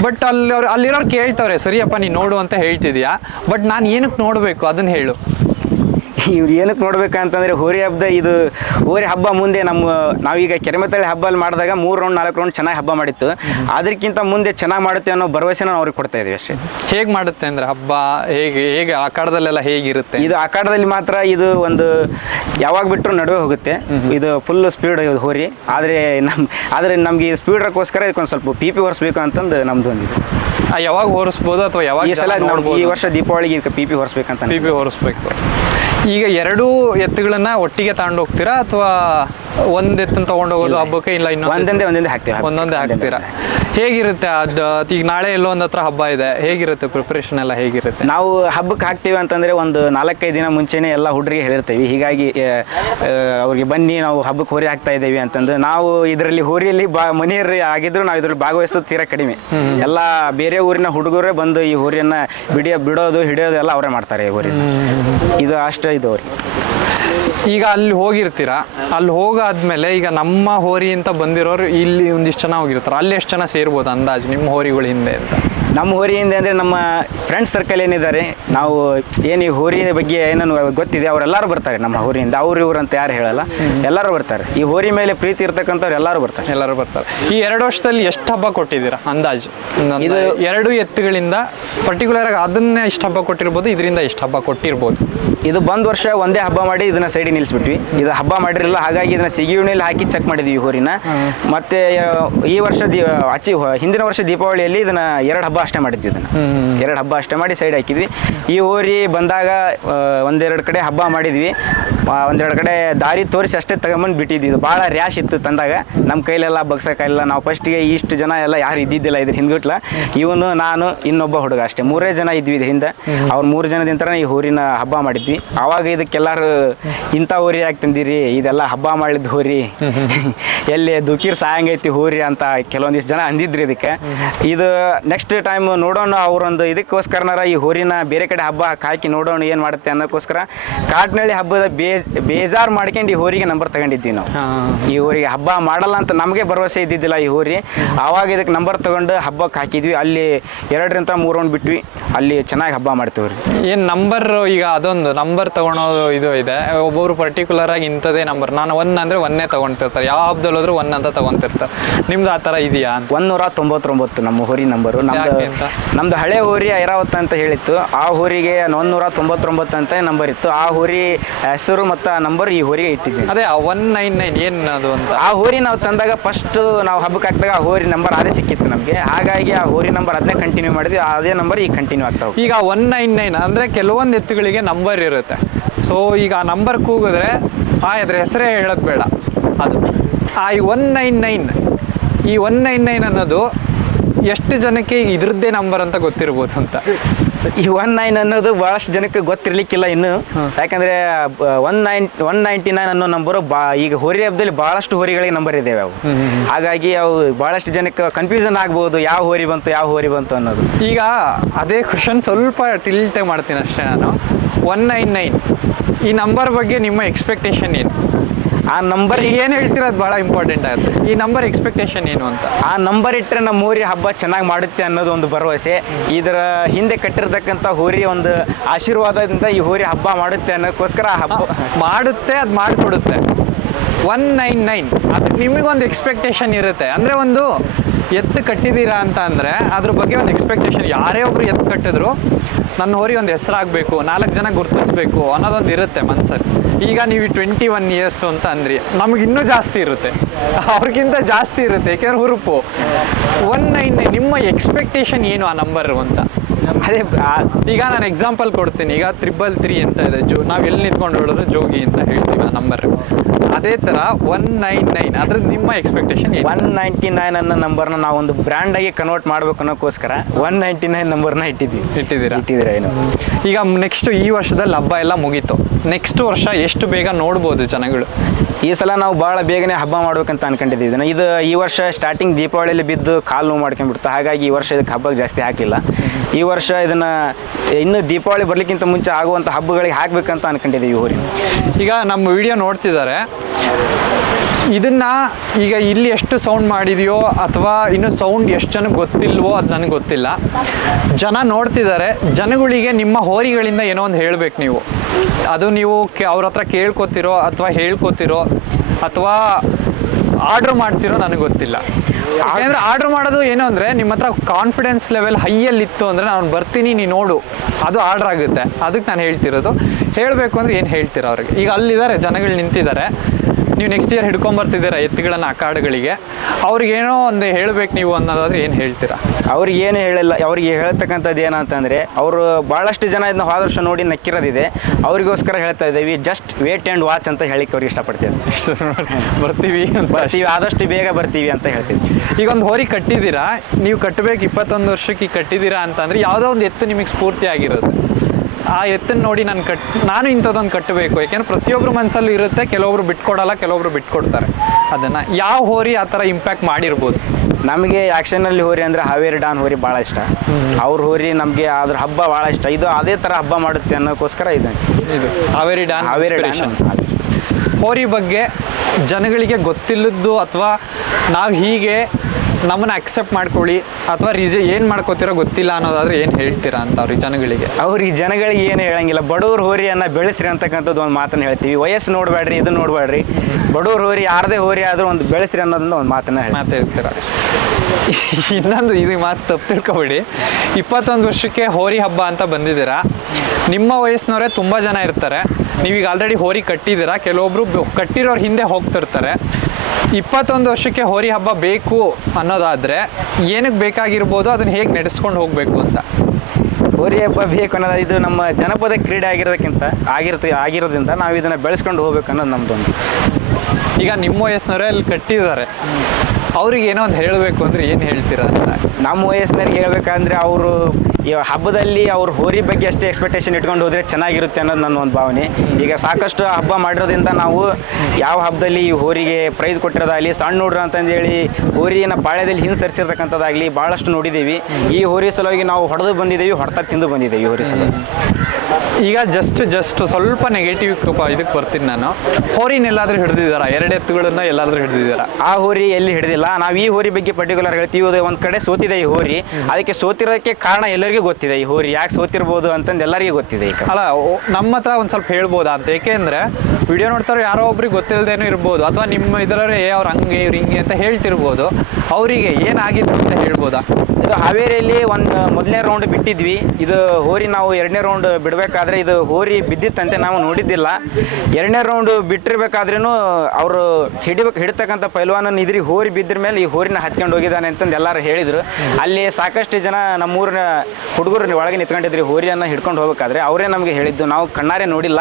ಬಟ್ ಅಲ್ಲಿ ಅವ್ರು, ಅಲ್ಲಿರೋರು ಕೇಳ್ತವ್ರೆ, ಸರಿಯಪ್ಪ ನೀನು ನೋಡು ಅಂತ ಹೇಳ್ತಿದ್ಯಾ? ಬಟ್ ನಾನು ಏನಕ್ಕೆ ನೋಡಬೇಕು? ಅದನ್ನು ಹೇಳು. ಇವ್ರು ಏನಕ್ಕೆ ನೋಡ್ಬೇಕಂತಂದ್ರೆ ಹೋರಿ ಹಬ್ಬದ ಇದು ಹೋರಿ ಹಬ್ಬ ಮುಂದೆ ನಮ್ಮ ನಾವೀಗ ಕೆರೆಮೆತ್ತಳ್ಳಿ ಹಬ್ಬ ಅಲ್ಲಿ ಮಾಡಿದಾಗ ಮೂರು ರೌಂಡ್ ನಾಲ್ಕು ರೌಂಡ್ ಚೆನ್ನಾಗಿ ಹಬ್ಬ ಮಾಡಿತ್ತು. ಅದಕ್ಕಿಂತ ಮುಂದೆ ಚೆನ್ನಾಗಿ ಮಾಡುತ್ತೆ ಅನ್ನೋ ಭರವಸೆ ನಾವು ಅವ್ರಿಗೆ ಕೊಡ್ತಾ ಇದ್ದೀವಿ ಅಷ್ಟೇ. ಹೇಗೆ ಮಾಡುತ್ತೆ ಅಂದ್ರೆ ಹಬ್ಬ? ಹೇಗೆ ಹೇಗೆ ಆಕಾರದಲ್ಲೆಲ್ಲ ಹೇಗಿರುತ್ತೆ? ಇದು ಆಕಾರದಲ್ಲಿ ಮಾತ್ರ ಇದು ಒಂದು ಯಾವಾಗ ಬಿಟ್ಟರು ನಡುವೆ ಹೋಗುತ್ತೆ. ಇದು ಫುಲ್ ಸ್ಪೀಡ್ ಇದು ಹೋರಿ. ಆದರೆ ನಮ್ಮ ಆದರೆ ನಮಗೆ ಸ್ಪೀಡ್ ರಕ್ಕೋಸ್ಕರ ಇದಕ್ಕೊಂದು ಸ್ವಲ್ಪ ಪಿ ಪಿ ಹೊರಿಸ್ಬೇಕು ಅಂತಂದು ನಮ್ದು ಒಂದು ಯಾವಾಗ ಹೊರಿಸ್ಬೋದು ಅಥವಾ ಯಾವಾಗ ಈ ಸಲ ನೋಡ್ಬೋದು ಈ ವರ್ಷ ದೀಪಾವಳಿಗೆ ಇದಕ್ಕೆ ಪಿ ಪಿ ಹೊರಿಸ್ಬೇಕಂತ ಪಿ ಪಿ ಹೊರಿಸ್ಬೇಕು ಈಗ ಎರಡೂ ಎತ್ತುಗಳನ್ನ ಒಟ್ಟಿಗೆ ತಗೊಂಡು ಹೋಗ್ತೀರಾ? ಅಥವಾ ಒಂದ್ ಎತ್ತನ್ನು ತಗೊಂಡು ಹೋಗೋದು ಹಬ್ಬಕ್ಕೆ ಇಲ್ಲ ಇನ್ನೊಂದು ಒಂದೊಂದೇ ಒಂದೊಂದೇ ಹಾಕ್ತೀವಿ ಹಬ್ಬ. ಒಂದೊಂದೇ ಹಾಕ್ತೀರಾ? ಹೇಗಿರುತ್ತೆ ಅದು ಈಗ ನಾಳೆ ಎಲ್ಲೋ ಒಂದ್ ಹತ್ರ ಹಬ್ಬ ಇದೆ ಹೇಗಿರುತ್ತೆ ಪ್ರಿಪ್ರೇಷನ್ ಎಲ್ಲ ಹೇಗಿರುತ್ತೆ? ನಾವು ಹಬ್ಬಕ್ಕೆ ಹಾಕ್ತೀವಿ ಅಂತಂದ್ರೆ ಒಂದು ನಾಲ್ಕೈದು ದಿನ ಮುಂಚೆನೆ ಎಲ್ಲ ಹುಡುಗರಿಗೆ ಹೇಳಿರ್ತೀವಿ. ಹೀಗಾಗಿ ಆ, ಆ, ಅವ್ರಿಗೆ ಬನ್ನಿ ನಾವು ಹಬ್ಬಕ್ಕೆ ಹೋರಿ ಹಾಕ್ತಾ ಇದ್ದೀವಿ ಅಂತಂದು. ನಾವು ಇದರಲ್ಲಿ ಹೋರಿಯಲ್ಲಿ ಬಾ ಮನೆಯವರು ಆಗಿದ್ರು ನಾವು ಇದರಲ್ಲಿ ಭಾಗವಹಿಸೋದು ತೀರಾ ಕಡಿಮೆ. ಎಲ್ಲ ಬೇರೆ ಊರಿನ ಹುಡುಗರೇ ಬಂದು ಈ ಹೋರಿಯನ್ನ ಬಿಡಿಯ ಬಿಡೋದು ಹಿಡಿಯೋದು ಎಲ್ಲ ಅವರೇ ಮಾಡ್ತಾರೆ ಈ ಹೋರಿ ಇದು ಅಷ್ಟೇ ಇದು ಈಗ ಅಲ್ಲಿ ಹೋಗಿರ್ತೀರಾ? ಅಲ್ಲಿ ಹೋಗಾದ್ಮೇಲೆ ಈಗ ನಮ್ಮ ಹೋರಿ ಅಂತ ಬಂದಿರೋರು ಇಲ್ಲಿ ಒಂದಿಷ್ಟು ಜನ ಹೋಗಿರ್ತಾರೆ. ಅಲ್ಲಿ ಎಷ್ಟು ಜನ ಸೇರ್ಬೋದು ಅಂದಾಜು ನಿಮ್ಮ ಹೋರಿಗಳ ಹಿಂದೆ ಅಂತ? ನಮ್ಮ ಹೋರಿಯಿಂದ ಅಂದರೆ ನಮ್ಮ ಫ್ರೆಂಡ್ಸ್ ಸರ್ಕಲ್ ಏನಿದ್ದಾರೆ ನಾವು ಏನು ಈ ಹೋರಿ ಬಗ್ಗೆ ಏನನ್ನು ಗೊತ್ತಿದೆ ಅವರೆಲ್ಲರೂ ಬರ್ತಾರೆ ನಮ್ಮ ಹೋರಿಯಿಂದ ಅವ್ರು ಇವ್ರು ಅಂತ ಯಾರು ಹೇಳಲ್ಲ ಎಲ್ಲರೂ ಬರ್ತಾರೆ. ಈ ಹೋರಿ ಮೇಲೆ ಪ್ರೀತಿ ಇರ್ತಕ್ಕಂಥವ್ರು ಎಲ್ಲರೂ ಬರ್ತಾರೆ. ಎಲ್ಲರೂ ಬರ್ತಾರೆ. ಈ ಎರಡು ವರ್ಷದಲ್ಲಿ ಎಷ್ಟು ಹಬ್ಬ ಕೊಟ್ಟಿದ್ದೀರಾ ಅಂದಾಜು? ಇದು ಎರಡು ಎತ್ತುಗಳಿಂದ ಪರ್ಟಿಕ್ಯುಲರ್ ಆಗಿ ಅದನ್ನೇ ಇಷ್ಟು ಹಬ್ಬ ಕೊಟ್ಟಿರ್ಬೋದು ಇದರಿಂದ ಇಷ್ಟು ಹಬ್ಬ ಕೊಟ್ಟಿರ್ಬೋದು? ಇದು ಬಂದ ವರ್ಷ ಒಂದೇ ಹಬ್ಬ ಮಾಡಿ ಇದನ್ನ ಸೈಡಿಗೆ ನಿಲ್ಲಿಸ್ಬಿಟ್ವಿ ಇದು ಹಬ್ಬ ಮಾಡಿರಲಿಲ್ಲ ಹಾಗಾಗಿ ಇದನ್ನ ಸಿಗಿಯುಣಿಯಲ್ಲಿ ಹಾಕಿ ಚೆಕ್ ಮಾಡಿದ್ವಿ ಹೋರಿನ ಮತ್ತೆ ಈ ವರ್ಷ ಹಿಂದಿನ ವರ್ಷ ದೀಪಾವಳಿಯಲ್ಲಿ ಇದನ್ನ ಎರಡು ಹಬ್ಬ ಅಷ್ಟೇ ಮಾಡಿದ್ವಿ ಇದನ್ನ. ಎರಡು ಹಬ್ಬ ಅಷ್ಟೇ ಮಾಡಿ ಸೈಡ್ ಹಾಕಿದ್ವಿ. ಈ ಹೋರಿ ಬಂದಾಗ ಒಂದೆರಡು ಕಡೆ ಹಬ್ಬ ಮಾಡಿದ್ವಿ. ಒಂದೆರಡು ಕಡೆ ದಾರಿ ತೋರಿಸಿ ಅಷ್ಟೇ ತಗೊಂಬಂದು ಬಿಟ್ಟಿದ್ವಿ. ಇದು ಭಾಳ ರ್ಯಾಶ್ ಇತ್ತು ತಂದಾಗ. ನಮ್ಮ ಕೈಲೆಲ್ಲ ಬಗ್ಸಕ್ಕಾಗಿಲ್ಲ ನಾವು ಫಸ್ಟಿಗೆ ಇಷ್ಟು ಜನ ಎಲ್ಲ ಯಾರು ಇದ್ದಿದ್ದಿಲ್ಲ ಇದ್ರ ಹಿಂದ್ಗುಟ್ಲ. ಇವನು ನಾನು ಇನ್ನೊಬ್ಬ ಹುಡುಗ ಅಷ್ಟೇ. ಮೂರೇ ಜನ ಇದ್ವಿ ಇದ್ರ ಹಿಂದೆ. ಅವ್ರು ಮೂರು ಜನದಿಂತ ಈ ಊರಿನ ಹಬ್ಬ ಮಾಡಿದ್ವಿ. ಆವಾಗ ಇದಕ್ಕೆಲ್ಲರೂ ಇಂಥ ಹೋರಿ ಯಾಕೆ ತಂದಿರಿ? ಇದೆಲ್ಲ ಹಬ್ಬ ಮಾಡಿದ ಹೋರಿ ಎಲ್ಲಿ ದುಃಖೀರ್ ಸಾಯಂಗೈತಿ ಹೋರಿ ಅಂತ ಕೆಲವೊಂದಿಷ್ಟು ಜನ ಅಂದಿದ್ರಿ ಇದಕ್ಕೆ. ಇದು ನೆಕ್ಸ್ಟ್ ಟೈಮ್ ನೋಡೋಣ ಅವರೊಂದು ಇದಕ್ಕೋಸ್ಕರನಾರ ಈ ಹೋರಿನ ಬೇರೆ ಕಡೆ ಹಬ್ಬ ಹಾಕಿ ನೋಡೋಣ ಏನು ಮಾಡುತ್ತೆ ಅನ್ನೋಕ್ಕೋಸ್ಕರ ಕಾಟ್ನಳ್ಳಿ ಹಬ್ಬದ ಬೇಜ್ ಬೇಜಾರು ಮಾಡ್ಕೊಂಡು ಈ ಹೋರಿಗೆ ನಂಬರ್ ತಗೊಂಡಿದ್ವಿ ನಾವು. ಈ ಊರಿಗೆ ಹಬ್ಬ ಮಾಡಲ್ಲ ಅಂತ ನಮಗೆ ಭರವಸೆ ಇದ್ದಿದ್ದಿಲ್ಲ ಈ ಹೋರಿ. ಆವಾಗ ಇದಕ್ಕೆ ನಂಬರ್ ತಗೊಂಡು ಹಬ್ಬಕ್ಕೆ ಹಾಕಿದ್ವಿ. ಅಲ್ಲಿ ಎರಡರಿಂದ ಮೂರು ರೌಂಡ್ ಬಿಟ್ವಿ. ಅಲ್ಲಿ ಚೆನ್ನಾಗಿ ಹಬ್ಬ ಮಾಡ್ತೀವಿ ರೀ ಏನು ನಂಬರ್ ಈಗ ಅದೊಂದು ನಂಬರ್ ತಗೊಳೋದು ಇದು ಇದೆ. ಒಬ್ಬೊಬ್ರು ಪರ್ಟಿಕ್ಯುಲರ್ ಆಗಿ ಇಂಥದೇ ನಂಬರ್ ನಾನು ಒನ್ ಅಂದರೆ ಒನ್ನೇ ತೊಗೊಳ್ತಿರ್ತಾರೆ ಯಾವ ಹಬ್ಬದಲ್ಲಿ ಹೋದ್ರೂ ಒನ್ ಅಂತ ತೊಗೊಂತಿರ್ತಾರೆ. ನಿಮ್ದು ಆ ಥರ ಇದೆಯಾ ಒಂದು ನೂರ ತೊಂಬತ್ತೊಂಬತ್ತು ನಮ್ಮ ಹೋರಿ ನಂಬರು ನಮ್ದು ಯಾಕೆ ಅಂತ? ನಮ್ದು ಹಳೆ ಹೋರಿ ಐರಾವತ್ ಅಂತ ಹೇಳಿತ್ತು. ಆ ಹೋರಿಗೆ ಒಂದೂರ ತೊಂಬತ್ತೊಂಬತ್ತು ಅಂತ ನಂಬರ್ ಇತ್ತು ಆ ಹೋರಿ ಹೆಸರು ಮತ್ತು ಆ ನಂಬರ್ ಈ ಹೋರಿಗೆ ಇಟ್ಟಿದ್ವಿ ಅದೇ ಒನ್ ನೈನ್ ನೈನ್ ಏನು ಅದು ಅಂತ? ಆ ಹೋರಿ ನಾವು ತಂದಾಗ ಫಸ್ಟ್ ನಾವು ಹಬ್ಬಕ್ಕೆ ಹಾಕಿದಾಗ ಆ ಹೋರಿ ನಂಬರ್ ಅದೇ ಸಿಕ್ಕಿತ್ತು ನಮಗೆ. ಹಾಗಾಗಿ ಆ ಹೋರಿ ನಂಬರ್ ಅದನ್ನೇ ಕಂಟಿನ್ಯೂ ಮಾಡಿದ್ವಿ. ಅದೇ ನಂಬರ್ ಈಗ ಕಂಟಿನ್ಯೂ ಆಗ್ತಾವೆ ಈಗ ಒನ್ ನೈನ್ ನೈನ್ ಅಂದರೆ ಕೆಲವೊಂದು ಎತ್ತುಗಳಿಗೆ ನಂಬರ್ ಇರುತ್ತೆ. ಸೊ ಈಗ ಆ ನಂಬರ್ ಕೂಗಿದ್ರೆ ಆ ಅದ್ರ ಹೆಸರೇ ಹೇಳೋದು ಬೇಡ. ಅದು. ಆ ಈ ಒನ್ ನೈನ್ ನೈನ್ ಈ ಒನ್ ನೈನ್ ನೈನ್ ಅನ್ನೋದು ಎಷ್ಟು ಜನಕ್ಕೆ ಇದ್ರದ್ದೇ ನಂಬರ್ ಅಂತ ಗೊತ್ತಿರ್ಬೋದು ಅಂತ. ಈ ಒನ್ ನೈನ್ ಅನ್ನೋದು ಭಾಳಷ್ಟು ಜನಕ್ಕೆ ಗೊತ್ತಿರ್ಲಿಕ್ಕಿಲ್ಲ ಇನ್ನು. ಯಾಕಂದ್ರೆ one nine one ninety nine ಅನ್ನೋ ನಂಬರು ಬಾ ಈಗ ಹೊರಿ ಹಬ್ಬದಲ್ಲಿ ಭಾಳಷ್ಟು ಹೊರಿಗಳಿಗೆ ನಂಬರ್ ಇದ್ದಾವೆ ಅವು. ಹಾಗಾಗಿ ಅವು ಭಾಳಷ್ಟು ಜನಕ್ಕೆ ಕನ್ಫ್ಯೂಷನ್ ಆಗ್ಬೋದು ಯಾವ ಹೋರಿ ಬಂತು ಯಾವ ಹೋರಿ ಬಂತು ಅನ್ನೋದು. ಈಗ ಅದೇ ಕ್ವಶನ್ ಸ್ವಲ್ಪ ಟಿಲ್ಟೆ ಮಾಡ್ತೀನಿ ಅಷ್ಟೇ ನಾನು. ಒನ್ ನೈನ್ ನೈನ್ ಈ ನಂಬರ್ ಬಗ್ಗೆ ನಿಮ್ಮ ಎಕ್ಸ್ಪೆಕ್ಟೇಷನ್ ಏನು? ಆ ನಂಬರ್ ಏನು ಹೇಳ್ತಿರೋದು ಭಾಳ ಇಂಪಾರ್ಟೆಂಟ್ ಆಗುತ್ತೆ. ಈ ನಂಬರ್ ಎಕ್ಸ್ಪೆಕ್ಟೇಷನ್ ಏನು ಅಂತ? ಆ ನಂಬರ್ ಇಟ್ಟರೆ ನಮ್ಮ ಊರಿ ಹಬ್ಬ ಚೆನ್ನಾಗಿ ಮಾಡುತ್ತೆ ಅನ್ನೋದು ಒಂದು ಭರವಸೆ. ಇದರ ಹಿಂದೆ ಕಟ್ಟಿರ್ತಕ್ಕಂಥ ಹೋರಿ ಒಂದು ಆಶೀರ್ವಾದದಿಂದ ಈ ಹೋರಿ ಹಬ್ಬ ಮಾಡುತ್ತೆ ಅನ್ನೋದಕ್ಕೋಸ್ಕರ ಆ ಹಬ್ಬ ಮಾಡುತ್ತೆ ಅದು ಮಾಡಿಕೊಡುತ್ತೆ. ಒನ್ ನೈನ್ ನೈನ್ ಅದು ನಿಮಗೊಂದು ಎಕ್ಸ್ಪೆಕ್ಟೇಷನ್ ಇರುತ್ತೆ. ಅಂದರೆ ಒಂದು ಎತ್ತು ಕಟ್ಟಿದ್ದೀರಾ ಅಂತ ಅಂದರೆ ಅದ್ರ ಬಗ್ಗೆ ಒಂದು ಎಕ್ಸ್ಪೆಕ್ಟೇಷನ್ ಯಾರೇ ಒಬ್ರು ಎತ್ತು ಕಟ್ಟಿದ್ರು ನನ್ನ ಹೋರಿ ಒಂದು ಹೆಸರಾಗಬೇಕು ನಾಲ್ಕು ಜನ ಗುರುತಿಸ್ಬೇಕು ಅನ್ನೋದೊಂದು ಇರುತ್ತೆ ಮನ್ಸಲ್ಲಿ. ಈಗ ನೀವು ಟ್ವೆಂಟಿ ಒನ್ ಇಯರ್ಸು ಅಂತ ಅಂದ್ರಿ, ನಮ್ಗೆ ಇನ್ನೂ ಜಾಸ್ತಿ ಇರುತ್ತೆ. ಅವ್ರಿಗಿಂತ ಜಾಸ್ತಿ ಇರುತ್ತೆ. ಯಾಕೆಂದ್ರೆ ಹುರುಪು. ಒನ್ ನೈನ್ ನಿಮ್ಮ ಎಕ್ಸ್ಪೆಕ್ಟೇಷನ್ ಏನು ಆ ನಂಬರ್ ಅಂತ? ಅದೇ ಈಗ ನಾನು ಎಕ್ಸಾಂಪಲ್ ಕೊಡ್ತೀನಿ. ಈಗ ತ್ರಿಬಲ್ ತ್ರೀ ಅಂತ ಇದೆ. ಜೋ ನಾವು ಎಲ್ಲಿ ನಿಂತ್ಕೊಂಡು ಹೇಳಿದ್ರು ಜೋಗಿ ಅಂತ ಹೇಳ್ತೀವಿ ಆ ನಂಬರ್ ಅದೇ ಥರ ಒನ್ ನೈನ್ ನೈನ್ ಅದ್ರ ನಿಮ್ಮ ಎಕ್ಸ್ಪೆಕ್ಟೇಷನ್ ಏನು? ಒನ್ ನೈಂಟಿ ನೈನ್ ಅನ್ನೋ ನಂಬರ್ನ ನಾವು ಒಂದು ಬ್ರ್ಯಾಂಡ್ ಆಗಿ ಕನ್ವರ್ಟ್ ಮಾಡ್ಬೇಕು ಅನ್ನೋಕ್ಕೋಸ್ಕರ ಒನ್ ನೈಂಟಿ ನೈನ್ ನಂಬರ್ನ ಇಟ್ಟಿದ್ದೀವಿ. ಇಟ್ಟಿದ್ದೀರಾ? ಇಟ್ಟಿದ್ದೀರಾ ಏನು? ಈಗ ನೆಕ್ಸ್ಟ್ ಈ ವರ್ಷದಲ್ಲಿ ಹಬ್ಬ ಎಲ್ಲ ಮುಗೀತು. ನೆಕ್ಸ್ಟ್ ವರ್ಷ ಎಷ್ಟು ಬೇಗ ನೋಡ್ಬೋದು ಜನಗಳು? ಈ ಸಲ ನಾವು ಭಾಳ ಬೇಗನೆ ಹಬ್ಬ ಮಾಡ್ಬೇಕಂತ ಅನ್ಕೊಂಡಿದ್ದೀವಿ. ಇದು ಈ ವರ್ಷ ಸ್ಟಾರ್ಟಿಂಗ್ ದೀಪಾವಳಿಯಲ್ಲಿ ಬಿದ್ದು ಕಾಲು ನೋವು ಮಾಡ್ಕೊಂಡ್ಬಿಡ್ತು. ಹಾಗಾಗಿ ಈ ವರ್ಷ ಇದಕ್ಕೆ ಹಬ್ಬಕ್ಕೆ ಜಾಸ್ತಿ ಹಾಕಿಲ್ಲ. ಈ ವರ್ಷ ಇದನ್ನ ಇನ್ನು ದೀಪಾವಳಿ ಬರ್ಲಿಕ್ಕಿಂತ ಮುಂಚೆ ಆಗುವಂಥ ಹಬ್ಬಗಳಿಗೆ ಹಾಕ್ಬೇಕಂತ ಅನ್ಕೊಂಡಿದ್ದೀವಿ ಹೋರಿ ಈಗ ನಮ್ಮ ವಿಡಿಯೋ ನೋಡ್ತಿದ್ದಾರೆ. ಇದನ್ನ ಈಗ ಇಲ್ಲಿ ಎಷ್ಟು ಸೌಂಡ್ ಮಾಡಿದೆಯೋ ಅಥವಾ ಇನ್ನು ಸೌಂಡ್ ಎಷ್ಟು ಜನಕ್ಕೆ ಗೊತ್ತಿಲ್ವೋ ಅದು ನನಗೆ ಗೊತ್ತಿಲ್ಲ. ಜನ ನೋಡ್ತಿದ್ದಾರೆ. ಜನಗಳಿಗೆ ನಿಮ್ಮ ಹೋರಿಗಳಿಂದ ಏನೋ ಒಂದು ಹೇಳಬೇಕು ನೀವು. ಅದು ನೀವು ಕೆ- ಅವ್ರ ಹತ್ರ ಕೇಳ್ಕೊತಿರೋ ಅಥವಾ ಹೇಳ್ಕೊತಿರೋ ಅಥವಾ ಆರ್ಡ್ರ್ ಮಾಡ್ತಿರೋ ನನಗೆ ಗೊತ್ತಿಲ್ಲ. ಯಾಕಂದ್ರೆ ಆರ್ಡರ್ ಮಾಡೋದು ಏನು ಅಂದರೆ ನಿಮ್ಮ ಹತ್ರ ಕಾನ್ಫಿಡೆನ್ಸ್ ಲೆವೆಲ್ ಹೈಯಲ್ಲಿ ಇತ್ತು ಅಂದರೆ ನಾನು ಬರ್ತೀನಿ ನೀನು ನೋಡು. ಅದು ಆರ್ಡರ್ ಆಗುತ್ತೆ. ಅದಕ್ಕೆ ನಾನು ಹೇಳ್ತಿರೋದು. ಹೇಳಬೇಕು ಅಂದರೆ ಏನು ಹೇಳ್ತೀರಾ ಅವ್ರಿಗೆ? ಈಗ ಅಲ್ಲಿದ್ದಾರೆ, ಜನಗಳು ನಿಂತಿದ್ದಾರೆ. ನೀವು ನೆಕ್ಸ್ಟ್ ಇಯರ್ ಹಿಡ್ಕೊಂಬರ್ತಿದ್ದೀರಾ ಎತ್ತುಗಳನ್ನ ಆ ಕಾಡುಗಳಿಗೆ? ಅವ್ರಿಗೇನೋ ಒಂದು ಹೇಳ್ಬೇಕು ನೀವು ಅನ್ನೋದಾದ್ರೆ ಏನು ಹೇಳ್ತೀರಾ? ಅವ್ರಿಗೆ ಏನು ಹೇಳಿಲ್ಲ ಅವ್ರಿಗೆ ಹೇಳ್ತಕ್ಕಂಥದ್ದು ಏನಂತಂದರೆ ಅವರು ಭಾಳಷ್ಟು ಜನ ಇದನ್ನ ಹೋದ ವರ್ಷ ನೋಡಿ ನಕ್ಕಿರೋದಿದೆ. ಅವರಿಗೋಸ್ಕರ ಹೇಳ್ತಾ ಇದ್ದೀವಿ ಜಸ್ಟ್ ವೇಟ್ ಆ್ಯಂಡ್ ವಾಚ್ ಅಂತ ಹೇಳಿಕ್ಕೆ ಅವ್ರಿಗೆ ಇಷ್ಟಪಡ್ತೀವಿ. ಬರ್ತೀವಿ ಬರ್ತೀವಿ ಆದಷ್ಟು ಬೇಗ ಬರ್ತೀವಿ ಅಂತ ಹೇಳ್ತೀವಿ. ಈಗ ಒಂದು ಹೋರಿ ಕಟ್ಟಿದ್ದೀರಾ? ನೀವು ಕಟ್ಟಬೇಕು ಇಪ್ಪತ್ತೊಂದು ವರ್ಷಕ್ಕೆ ಕಟ್ಟಿದ್ದೀರಾ ಅಂತಂದರೆ ಯಾವುದೋ ಒಂದು ಎತ್ತು ನಿಮಗೆ ಸ್ಫೂರ್ತಿ ಆಗಿರುತ್ತೆ ಆ ಎತ್ತನ್ನು ನೋಡಿ ನಾನು ಕಟ್ ನಾನು ಇಂಥದ್ದೊಂದು ಕಟ್ಟಬೇಕು. ಯಾಕೆಂದ್ರೆ ಪ್ರತಿಯೊಬ್ಬರು ಮನಸ್ಸಲ್ಲಿ ಇರುತ್ತೆ ಕೆಲವೊಬ್ರು ಬಿಟ್ಕೊಡಲ್ಲ ಕೆಲವೊಬ್ರು ಬಿಟ್ಕೊಡ್ತಾರೆ. ಅದನ್ನು ಯಾವ ಹೋರಿ ಆ ಥರ ಇಂಪ್ಯಾಕ್ಟ್ ಮಾಡಿರ್ಬೋದು. ನಮಗೆ ಆ್ಯಕ್ಷನಲ್ಲಿ ಹೋರಿ ಅಂದರೆ ಹಾವೇರಿ ಡಾನ್ ಹೋರಿ ಭಾಳ ಇಷ್ಟ. ಅವ್ರ ಹೋರಿ ನಮಗೆ ಅದ್ರ ಹಬ್ಬ ಭಾಳ ಇಷ್ಟ. ಇದು ಅದೇ ಥರ ಹಬ್ಬ ಮಾಡುತ್ತೆ ಅನ್ನೋಕ್ಕೋಸ್ಕರ ಇದೆ. ಇದು ಹಾವೇರಿ ಡಾನ್ ಹಾವೇರಿ. ಡಾನ್ ಹೋರಿ ಬಗ್ಗೆ ಜನಗಳಿಗೆ ಗೊತ್ತಿಲ್ಲದ್ದು ಅಥವಾ ನಾವು ಹೀಗೆ ನಮ್ಮನ್ನು ಅಕ್ಸೆಪ್ಟ್ ಮಾಡ್ಕೊಳ್ಳಿ ಅಥವಾ ರಿಜ ಏನು ಮಾಡ್ಕೋತಿರೋ ಗೊತ್ತಿಲ್ಲ ಅನ್ನೋದಾದ್ರೆ ಏನು ಹೇಳ್ತೀರಾ ಅಂತ ಅವ್ರಿಗೆ ಜನಗಳಿಗೆ? ಅವ್ರಿಗೆ ಜನಗಳಿಗೆ ಏನು ಹೇಳಂಗಿಲ್ಲ. ಬಡವ್ರ ಹೋರಿಯನ್ನು ಬೆಳೆಸ್ರಿ ಅಂತಕ್ಕಂಥದ್ದು ಒಂದು ಮಾತನ್ನು ಹೇಳ್ತೀವಿ. ವಯಸ್ಸು ನೋಡಬೇಡ್ರಿ ಇದು ನೋಡಬೇಡ್ರಿ. ಬಡವ್ರ ಹೋರಿ ಯಾರದೇ ಹೋರಿ ಆದರೂ ಒಂದು ಬೆಳೆಸ್ರಿ ಅನ್ನೋದನ್ನ ಒಂದು ಮಾತನ್ನು ಮಾತು ಹೇಳ್ತೀರಾ? ಇನ್ನೊಂದು ಇದು ಮಾತು ತಪ್ಪು ತಿಳ್ಕೊಬೇಡಿ. ಇಪ್ಪತ್ತೊಂದು ವರ್ಷಕ್ಕೆ ಹೋರಿ ಹಬ್ಬ ಅಂತ ಬಂದಿದ್ದೀರಾ? ನಿಮ್ಮ ವಯಸ್ಸಿನವರೇ ತುಂಬ ಜನ ಇರ್ತಾರೆ. ನೀವೀಗ ಆಲ್ರೆಡಿ ಹೋರಿ ಕಟ್ಟಿದ್ದೀರಾ? ಕೆಲವೊಬ್ರು ಕಟ್ಟಿರೋರು ಹಿಂದೆ ಹೋಗ್ತಿರ್ತಾರೆ. ಇಪ್ಪತ್ತೊಂದು ವರ್ಷಕ್ಕೆ ಹೋರಿ ಹಬ್ಬ ಬೇಕು ಅನ್ನೋದಾದರೆ ಏನಕ್ಕೆ ಬೇಕಾಗಿರ್ಬೋದು ಅದನ್ನು ಹೇಗೆ ನಡೆಸ್ಕೊಂಡು ಹೋಗಬೇಕು ಅಂತ? ಹೋರಿ ಹಬ್ಬ ಬೇಕು ಅನ್ನೋದು ಇದು ನಮ್ಮ ಜನಪದ ಕ್ರೀಡೆ ಆಗಿರೋದಕ್ಕಿಂತ ಆಗಿರ್ತ ಆಗಿರೋದ್ರಿಂದ ನಾವು ಇದನ್ನು ಬೆಳೆಸ್ಕೊಂಡು ಹೋಗ್ಬೇಕು ಅನ್ನೋದು ನಮ್ಮದೊಂದು ಈಗ ನಿಮ್ಮ ವಯಸ್ಸಿನವರೇ ಅಲ್ಲಿ ಕಟ್ಟಿದ್ದಾರೆ. ಅವ್ರಿಗೆ ಏನೋ ಒಂದು ಹೇಳಬೇಕು ಅಂದರೆ ಏನು ಹೇಳ್ತೀರಾ ಅಂತ? ನಮ್ಮ ವಯಸ್ಸಿನವ್ರಿಗೆ ಹೇಳ್ಬೇಕಂದ್ರೆ ಅವರು ಈ ಹಬ್ಬದಲ್ಲಿ ಅವ್ರ ಹೋರಿ ಬಗ್ಗೆ ಅಷ್ಟೇ ಎಕ್ಸ್ಪೆಕ್ಟೇಷನ್ ಇಟ್ಕೊಂಡು ಹೋದರೆ ಚೆನ್ನಾಗಿರುತ್ತೆ ಅನ್ನೋದು ನನ್ನ ಒಂದು ಭಾವನೆ. ಈಗ ಸಾಕಷ್ಟು ಹಬ್ಬ ಮಾಡಿರೋದ್ರಿಂದ ನಾವು ಯಾವ ಹಬ್ಬದಲ್ಲಿ ಈ ಹೋರಿಗೆ ಪ್ರೈಸ್ ಕೊಟ್ಟಿರೋದಾಗಲಿ ಸಣ್ಣ ಹುಡ್ರು ಅಂತಂದೇಳಿ ಹೋರಿಯನ್ನು ಪಾಳ್ಯದಲ್ಲಿ ಹಿಂಸರಿಸಿರ್ತಕ್ಕಂಥದ್ದಾಗಲಿ ಭಾಳಷ್ಟು ನೋಡಿದ್ದೀವಿ. ಈ ಹೋರಿ ಸಲುವಾಗಿ ನಾವು ಹೊಡೆದು ಬಂದಿದ್ದೀವಿ ಹೊಡೆತ ತಿಂದು ಬಂದಿದ್ದೀವಿ ಈ ಹೋರಿ ಸಲುವಾಗಿ. ಈಗ ಜಸ್ಟ್ ಜಸ್ಟ್ ಸ್ವಲ್ಪ ನೆಗೆಟಿವ್ ಇದಕ್ಕೆ ಬರ್ತೀನಿ ನಾನು. ಹೋರಿನೆಲ್ಲಾದ್ರೂ ಹಿಡಿದಿದ್ದಾರೆ? ಎರಡು ಎತ್ತುಗಳನ್ನ ಎಲ್ಲಾದ್ರೂ ಹಿಡಿದಿದ್ದಾರೆ? ಆ ಹೋರಿ ಎಲ್ಲಿ ಹಿಡಿದಿಲ್ಲ. ನಾವು ಈ ಹೋರಿ ಬಗ್ಗೆ ಪರ್ಟಿಕ್ಯುಲರ್ ಹೇಳ್ತೀವಿ. ಇದು ಒಂದು ಕಡೆ ಸೋತಿದೆ ಈ ಹೋರಿ. ಅದಕ್ಕೆ ಸೋತಿರೋಕ್ಕೆ ಕಾರಣ ಎಲ್ಲರಿಗೂ ಗೊತ್ತಿದೆ ಈ ಹೋರಿ. ಯಾಕೆ ಸೋತಿರ್ಬೋದು ಅಂತಂದು ಎಲ್ಲರಿಗೂ ಗೊತ್ತಿದೆ ಈಗ. ಅಲ್ಲ ನಮ್ಮ ಹತ್ರ ಒಂದು ಸ್ವಲ್ಪ ಹೇಳ್ಬೋದಾ ಅಂತ? ಏಕೆಂದರೆ ವಿಡಿಯೋ ನೋಡ್ತಾರೋ ಯಾರೋ ಒಬ್ರಿಗೆ ಗೊತ್ತಿಲ್ಲದೇನೂ ಇರ್ಬೋದು. ಅಥವಾ ನಿಮ್ಮ ಇದರೇ ಏ ಅವ್ರು ಹಂಗೆ ಇವ್ರು ಹಿಂಗೆ ಅಂತ ಹೇಳ್ತಿರ್ಬೋದು. ಅವರಿಗೆ ಏನಾಗಿತ್ತು ಅಂತ ಹೇಳ್ಬೋದಾ? ಇದು ಹಾವೇರಿಯಲ್ಲಿ ಒಂದು ಮೊದಲನೇ ರೌಂಡ್ ಬಿಟ್ಟಿದ್ವಿ. ಇದು ಹೋರಿ ನಾವು ಎರಡನೇ ರೌಂಡ್ ಬಿಡಬೇಕಾದ್ರೆ ಇದು ಹೋರಿ ಬಿದ್ದಿತ್ತಂತೆ ನಾವು ನೋಡಿದ್ದಿಲ್ಲ. ಎರಡನೇ ರೌಂಡ್ ಬಿಟ್ಟಿರ್ಬೇಕಾದ್ರೂ ಅವರು ಹಿಡಿಬೇಕು ಹಿಡಿತಕ್ಕಂಥ ಪೈಲ್ವಾನನ್ನು ಇದ್ರಿ, ಹೋರಿ ಬಿದ್ದ್ರ ಮೇಲೆ ಈ ಹೋರಿನ ಹತ್ಕೊಂಡು ಹೋಗಿದ್ದಾನೆ ಅಂತಂದು ಎಲ್ಲರೂ ಹೇಳಿದರು. ಅಲ್ಲಿ ಸಾಕಷ್ಟು ಜನ ನಮ್ಮೂರಿನ ಹುಡುಗರು ಒಳಗೆ ನಿಂತ್ಕೊಂಡಿದ್ರಿ, ಹೋರಿಯನ್ನು ಹಿಡ್ಕೊಂಡು ಹೋಗ್ಬೇಕಾದ್ರೆ ಅವರೇ ನಮಗೆ ಹೇಳಿದ್ದು. ನಾವು ಕಣ್ಣಾರೆ ನೋಡಿಲ್ಲ,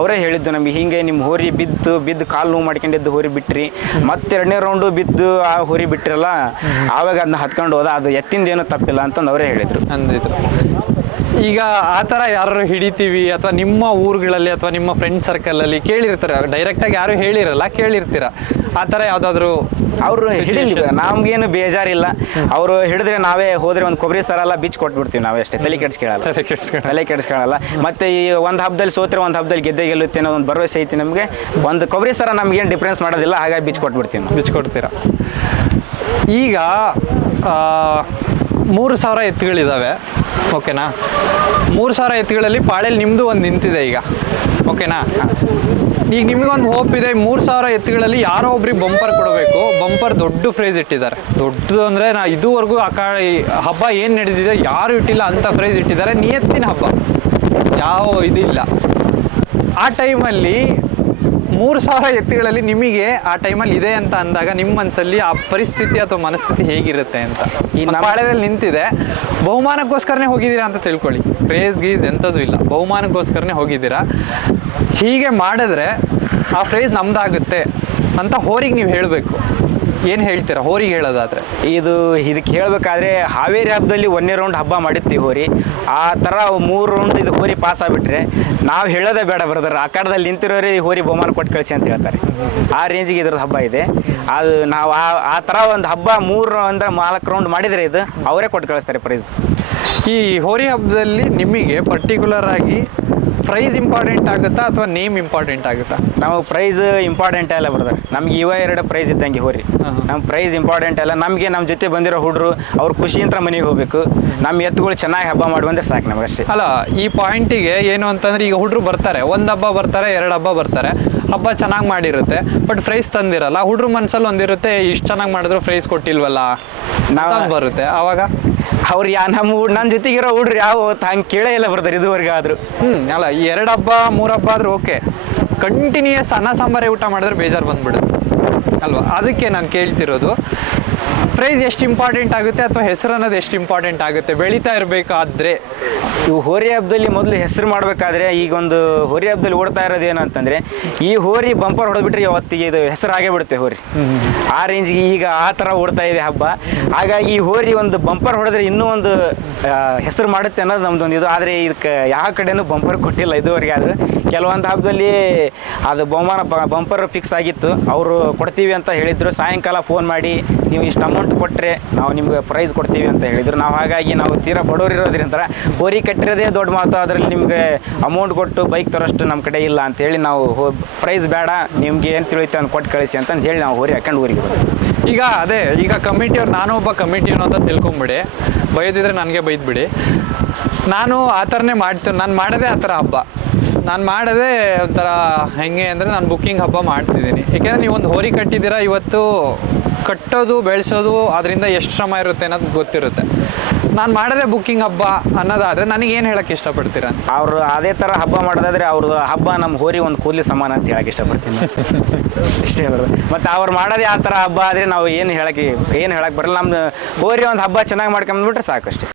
ಅವರೇ ಹೇಳಿದ್ದು ನಮಗೆ ಹಿಂಗೆ ನಿಮ್ಮ ಹೋರಿ ಬಿದ್ದು ಬಿದ್ದು ಕಾಲು ನೋವು ಮಾಡ್ಕೊಂಡಿದ್ದು ಹೋರಿ ಬಿಟ್ರಿ. ಮತ್ತೆ ಎರಡನೇ ರೌಂಡು ಬಿದ್ದು ಆ ಹೋರಿ ಬಿಟ್ಟಿರಲ್ಲ ಆವಾಗ ಅದನ್ನ ಹತ್ಕೊಂಡು ಹೋದ, ಅದು ಎತ್ತಿಂದ ಏನು ತಪ್ಪಿಲ್ಲ ಅಂತಂದು ಅವರೇ ಹೇಳಿದರು. ಅಂದಿದ್ರು. ಈಗ ಆ ಥರ ಯಾರು ಹಿಡಿತೀವಿ ಅಥವಾ ನಿಮ್ಮ ಊರುಗಳಲ್ಲಿ ಅಥವಾ ನಿಮ್ಮ ಫ್ರೆಂಡ್ ಸರ್ಕಲಲ್ಲಿ ಕೇಳಿರ್ತಾರೆ. ಡೈರೆಕ್ಟಾಗಿ ಯಾರು ಹೇಳಿರಲ್ಲ ಕೇಳಿರ್ತೀರ. ಆ ಥರ ಯಾವುದಾದ್ರೂ ಅವರು ಹಿಡಿಲಿ ನಮ್ಗೇನು ಬೇಜಾರಿಲ್ಲ. ಅವರು ಹಿಡಿದ್ರೆ ನಾವೇ ಹೋದ್ರೆ ಒಂದು ಕೊಬ್ಬರಿ ಸರ ಎಲ್ಲ ಬಿಚ್ಚಿ ಕೊಟ್ಬಿಡ್ತೀವಿ ನಾವೇ ಅಷ್ಟೇ. ತಲೆ ಕೆಡಿಸ್ಕೊಳ್ಳಲ್ಲ. ತಲೆ ಕೆಡಿಸ್ಕೊಳ್ಳಲ್ಲ. ಮತ್ತೆ ಈ ಒಂದು ಹಬ್ಬದಲ್ಲಿ ಸೋತ್ರೆ ಒಂದು ಹಬ್ಬದಲ್ಲಿ ಗೆದ್ದೆ ಗೆಲ್ಲುತ್ತೆ ಅನ್ನೋ ಒಂದು ಭರವಸೆ ಐತಿ ನಮಗೆ. ಒಂದು ಕೊಬ್ಬರಿ ಸರ ನಮ್ಗೇನು ಡಿಫ್ರೆನ್ಸ್ ಮಾಡೋದಿಲ್ಲ ಹಾಗಾಗಿ ಬಿಚ್ಚಿ ಕೊಟ್ಬಿಡ್ತೀವಿ ನಾವು. ಬಿಚ್ಕೊಡ್ತೀರಾ ಈಗ ಆ, ಮೂರು ಸಾವಿರ ಎತ್ತುಗಳಿದ್ದಾವೆ ಓಕೆನಾ? ಮೂರು ಸಾವಿರ ಎತ್ತುಗಳಲ್ಲಿ ಪಾಳೇಲಿ ನಿಮ್ಮದು ಒಂದು ನಿಂತಿದೆ ಈಗ. ಓಕೆನಾ? ಈಗ ನಿಮಗೊಂದು ಹೋಪ್ ಇದೆ, ಮೂರು ಸಾವಿರ ಎತ್ತುಗಳಲ್ಲಿ ಯಾರೋ ಒಬ್ರಿಗೆ ಬಂಪರ್ ಕೊಡಬೇಕು. ಬಂಪರ್ ದೊಡ್ಡ ಪ್ರೈಸ್ ಇಟ್ಟಿದ್ದಾರೆ. ದೊಡ್ಡದು ಅಂದರೆ ನಾ ಇದುವರೆಗೂ ಆ ಕಾ ಹಬ್ಬ ಏನು ನಡೆದಿದೆ, ಯಾರು ಇಟ್ಟಿಲ್ಲ ಅಂತ ಪ್ರೈಸ್ ಇಟ್ಟಿದ್ದಾರೆ. ನಿಯತ್ತಿನ ಹಬ್ಬ. ಯಾವ ಇದಿಲ್ಲ. ಆ ಟೈಮಲ್ಲಿ ಮೂರು ಸಾವಿರ ಎತ್ತುಗಳಲ್ಲಿ ನಿಮಗೆ ಆ ಟೈಮಲ್ಲಿ ಇದೆ ಅಂತ ಅಂದಾಗ ನಿಮ್ಮ ಮನಸ್ಸಲ್ಲಿ ಆ ಪರಿಸ್ಥಿತಿ ಅಥವಾ ಮನಸ್ಥಿತಿ ಹೇಗಿರುತ್ತೆ ಅಂತ. ಈ ನಾಳೆದಲ್ಲಿ ನಿಂತಿದೆ. ಬಹುಮಾನಕ್ಕೋಸ್ಕರನೇ ಹೋಗಿದ್ದೀರಾ ಅಂತ ತಿಳ್ಕೊಳ್ಳಿ. ಕ್ರೇಜ್ ಗೀಸ್ ಎಂಥದ್ದು ಇಲ್ಲ. ಬಹುಮಾನಕ್ಕೋಸ್ಕರನೇ ಹೋಗಿದ್ದೀರಾ? ಹೀಗೆ ಮಾಡಿದ್ರೆ ಆ ಫ್ರೇಜ್ ನಮ್ದಾಗುತ್ತೆ ಅಂತ ಹೋರಿಗೆ ನೀವು ಹೇಳಬೇಕು. ಏನು ಹೇಳ್ತೀರಾ? ಹೋರಿಗೆ ಹೇಳೋದಾದ್ರೆ. ಇದು ಇದಕ್ಕೆ ಹೇಳ್ಬೇಕಾದ್ರೆ ಹಾವೇರಿ ಹಬ್ಬದಲ್ಲಿ ಒಂದೇ ರೌಂಡ್ ಹಬ್ಬ ಮಾಡಿರ್ತೀವಿ ಹೋರಿ. ಆ ಥರ ಮೂರು ರೌಂಡ್ ಇದು ಹೋರಿ ಪಾಸ್ ಆಗಿಬಿಟ್ರೆ ನಾವು ಹೇಳೋದೇ ಬೇಡ ಬ್ರದರ್. ಆ ಕಡದಲ್ಲಿ ನಿಂತಿರೋರೇ ಹೋರಿ ಬಹುಮಾನ ಕೊಟ್ಟು ಕಳಿಸಿ ಅಂತ ಹೇಳ್ತಾರೆ. ಆ ರೇಂಜಿಗೆ ಇದ್ರದ್ದು ಹಬ್ಬ ಇದೆ. ಅದು ನಾವು ಆ ಆ ಥರ ಒಂದು ಹಬ್ಬ ಮೂರು ಅಂದ್ರೆ ನಾಲ್ಕು ರೌಂಡ್ ಮಾಡಿದರೆ ಇದು ಅವರೇ ಕೊಟ್ಟು ಕಳಿಸ್ತಾರೆ ಪ್ರೈಸ್ ಈ ಹೋರಿ ಹಬ್ಬದಲ್ಲಿ ನಿಮಗೆ ಪರ್ಟಿಕ್ಯುಲರ್ ಆಗಿ ಪ್ರೈಸ್ ಇಂಪಾರ್ಟೆಂಟ್ ಆಗುತ್ತಾ ಅಥವಾ ನೇಮ್ ಇಂಪಾರ್ಟೆಂಟ್ ಆಗುತ್ತಾ? ನಾವು ಪ್ರೈಸ್ ಇಂಪಾರ್ಟೆಂಟ್ ಅಲ್ಲ ಬರ್ತಾರೆ ನಮ್ಗೆ ಇವ ಎರಡು ಪ್ರೈಸ್ ಇದ್ದಂಗೆ ಹೋರಿ ನಮ್ಮ ಪ್ರೈಸ್ ಇಂಪಾರ್ಟೆಂಟ್ ಅಲ್ಲ ನಮಗೆ ನಮ್ಮ ಜೊತೆ ಬಂದಿರೋ ಹುಡುಗರು ಅವ್ರು ಖುಷಿಯಿಂದ ಮನೆಗೆ ಹೋಗ್ಬೇಕು. ನಮ್ಮ ಎತ್ತುಗಳು ಚೆನ್ನಾಗಿ ಹಬ್ಬ ಮಾಡಿ ಬಂದ್ರೆ ಸಾಕು ನಮಗೆ ಅಷ್ಟೇ. ಅಲ್ಲ ಈ ಪಾಯಿಂಟಿಗೆ ಏನು ಅಂತಂದ್ರೆ ಈಗ ಹುಡುಗರು ಬರ್ತಾರೆ. ಒಂದು ಹಬ್ಬ ಬರ್ತಾರೆ ಎರಡು ಹಬ್ಬ ಬರ್ತಾರೆ. ಹಬ್ಬ ಚೆನ್ನಾಗಿ ಮಾಡಿರುತ್ತೆ ಬಟ್ ಪ್ರೈಸ್ ತಂದಿರಲ್ಲ. ಹುಡುಗ್ರ ಮನ್ಸಲ್ಲಿ ಒಂದಿರುತ್ತೆ ಇಷ್ಟು ಚೆನ್ನಾಗಿ ಮಾಡಿದ್ರು ಪ್ರೈಸ್ ಕೊಟ್ಟಿಲ್ವಲ್ಲ? ನಾವು ಬರುತ್ತೆ. ಆವಾಗ ಅವ್ರು ಯಾ ನಮ್ಮ ನನ್ನ ಜೊತೆಗಿರೋ ಹುಡ್ರು ಯಾವ ಹಂಗೆ ಕೇಳೇ ಇಲ್ಲ ಬರ್ತಾರೆ ಇದುವರೆಗೆ ಆದರೂ. ಹ್ಞೂ ಅಲ್ಲ ಎರಡು ಹಬ್ಬ, ಮೂರು ಹಬ್ಬ ಆದ್ರೂ ಓಕೆ. ಕಂಟಿನ್ಯೂಯಸ್ ಅನ್ನ, ಸಾಂಬಾರೇ, ಊಟ ಮಾಡಿದ್ರೆ ಬೇಜಾರು ಬಂದ್ಬಿಡುತ್ತೆ. ಅಲ್ವಾ? ಅದಕ್ಕೆ ನಾನು ಕೇಳ್ತಿರೋದು ಪ್ರೈಸ್ ಎಷ್ಟು ಇಂಪಾರ್ಟೆಂಟ್ ಆಗುತ್ತೆ ಅಥವಾ ಹೆಸರು ಅನ್ನೋದು ಎಷ್ಟು ಇಂಪಾರ್ಟೆಂಟ್ ಆಗುತ್ತೆ? ಬೆಳೀತಾ ಇರಬೇಕಾದ್ರೆ. ಇವು ಹೋರಿ ಹಬ್ಬದಲ್ಲಿ ಮೊದಲು ಹೆಸರು ಮಾಡಬೇಕಾದ್ರೆ ಈಗ ಒಂದು ಹೋರಿ ಹಬ್ಬದಲ್ಲಿ ಓಡ್ತಾ ಇರೋದು ಏನಂತಂದ್ರೆ ಈ ಹೋರಿ ಬಂಪರ್ ಹೊಡೆದ್ಬಿಟ್ರೆ ಅವತ್ತಿಗೆ ಇದು ಹೆಸರು ಆಗೇ ಬಿಡುತ್ತೆ ಹೋರಿ. ಆ ರೇಂಜ್ಗೆ ಈಗ ಆ ಥರ ಓಡ್ತಾ ಇದೆ ಹಬ್ಬ. ಹಾಗಾಗಿ ಈ ಹೋರಿ ಒಂದು ಬಂಪರ್ ಹೊಡೆದ್ರೆ ಇನ್ನೂ ಒಂದು ಹೆಸರು ಮಾಡುತ್ತೆ ಅನ್ನೋದು ಒಂದು ಇದು. ಆದರೆ ಇದಕ್ಕೆ ಯಾವ ಕಡೆನೂ ಬಂಪರ್ ಕೊಟ್ಟಿಲ್ಲ ಇದುವರೆಗೆ ಆದ್ರೆ. ಕೆಲವೊಂದು ಹಬ್ಬದಲ್ಲಿ ಅದು ಬಹುಮಾನ ಬಂಪರ್ ಫಿಕ್ಸ್ ಆಗಿತ್ತು. ಅವರು ಕೊಡ್ತೀವಿ ಅಂತ ಹೇಳಿದ್ರು. ಸಾಯಂಕಾಲ ಫೋನ್ ಮಾಡಿ, ನೀವು ಇಷ್ಟು ಅಮೌಂಟ್ ಕೊಟ್ಟರೆ ನಾವು ನಿಮ್ಗೆ ಪ್ರೈಸ್ ಕೊಡ್ತೀವಿ ಅಂತ ಹೇಳಿದ್ರು. ನಾವು ಹಾಗಾಗಿ ನಾವು ತೀರಾ ಬಡವರು ಇರೋದ್ರಿಂದ ಹೋರಿ ಕಟ್ಟಿರೋದೇ ದೊಡ್ಡ ಮಾತು. ಅದರಲ್ಲಿ ನಿಮಗೆ ಅಮೌಂಟ್ ಕೊಟ್ಟು ಬೈಕ್ ತರೋಷ್ಟು ನಮ್ಮ ಕಡೆ ಇಲ್ಲ ಅಂತೇಳಿ ನಾವು ಪ್ರೈಸ್ ಬೇಡ, ನಿಮ್ಗೆ ಏನು ತಿಳಿಯುತ್ತೆ ಅಂತ ಕೊಟ್ಟು ಕಳಿಸಿ ಅಂತಂದು ಹೇಳಿ ನಾವು ಹೋರಿ ಹಾಕೊಂಡು ಊರಿಗೆ ಬಂದ್ವಿ. ಈಗ ಅದೇ, ಈಗ ಕಮಿಟಿಯವ್ರು ನಾನು ಒಬ್ಬ ಕಮಿಟಿ ಅನ್ನೋ ಅಂತ ತಿಳ್ಕೊಂಬಿಡಿ. ಬೈದಿದ್ರೆ ನನಗೆ ಬೈದ್ಬಿಡಿ. ನಾನು ಆ ಥರನೇ ಮಾಡ್ತೀನಿ ನಾನು ಮಾಡೋದೇ ಆ ಥರ ಹಬ್ಬ. ನಾನು ಮಾಡೋದೇ ಒಂಥರ ಹೆಂಗೆ ಅಂದರೆ ನಾನು ಬುಕ್ಕಿಂಗ್ ಹಬ್ಬ ಮಾಡ್ತಿದ್ದೀನಿ. ಏಕೆಂದರೆ ಒಂದು ಹೋರಿ ಕಟ್ಟಿದ್ದೀರಾ, ಇವತ್ತು ಕಟ್ಟೋದು ಬೆಳೆಸೋದು ಅದರಿಂದ ಎಷ್ಟು ಶ್ರಮ ಇರುತ್ತೆ ಅನ್ನೋದು ಗೊತ್ತಿರುತ್ತೆ. ನಾನು ಮಾಡೋದೇ ಬುಕ್ಕಿಂಗ್ ಹಬ್ಬ ಅನ್ನೋದಾದರೆ ನನಗೆ ಏನು ಹೇಳಕ್ಕೆ ಇಷ್ಟಪಡ್ತೀರ ಅವರು ಅದೇ ಥರ ಹಬ್ಬ ಮಾಡೋದಾದರೆ ಅವ್ರದ್ದು ಹಬ್ಬ ನಮ್ಮ ಹೋರಿ ಒಂದು ಕೂಲಿ ಸಮಾನ ಅಂತ ಹೇಳಕ್ಕೆ ಇಷ್ಟಪಡ್ತೀನಿ ಇಷ್ಟೇ ಬರೋದು ಮತ್ತು ಅವ್ರು ಮಾಡೋದೇ ಆ ಥರ ಹಬ್ಬ ಆದರೆ ನಾವು ಏನು ಹೇಳಕ್ಕೆ ಏನು ಹೇಳಕ್ಕೆ ಬರಲ್ಲ. ನಮ್ಮದು ಹೋರಿ ಒಂದು ಹಬ್ಬ ಚೆನ್ನಾಗಿ ಮಾಡ್ಕೊಂಬಿಟ್ರೆ ಸಾಕಷ್ಟೇ.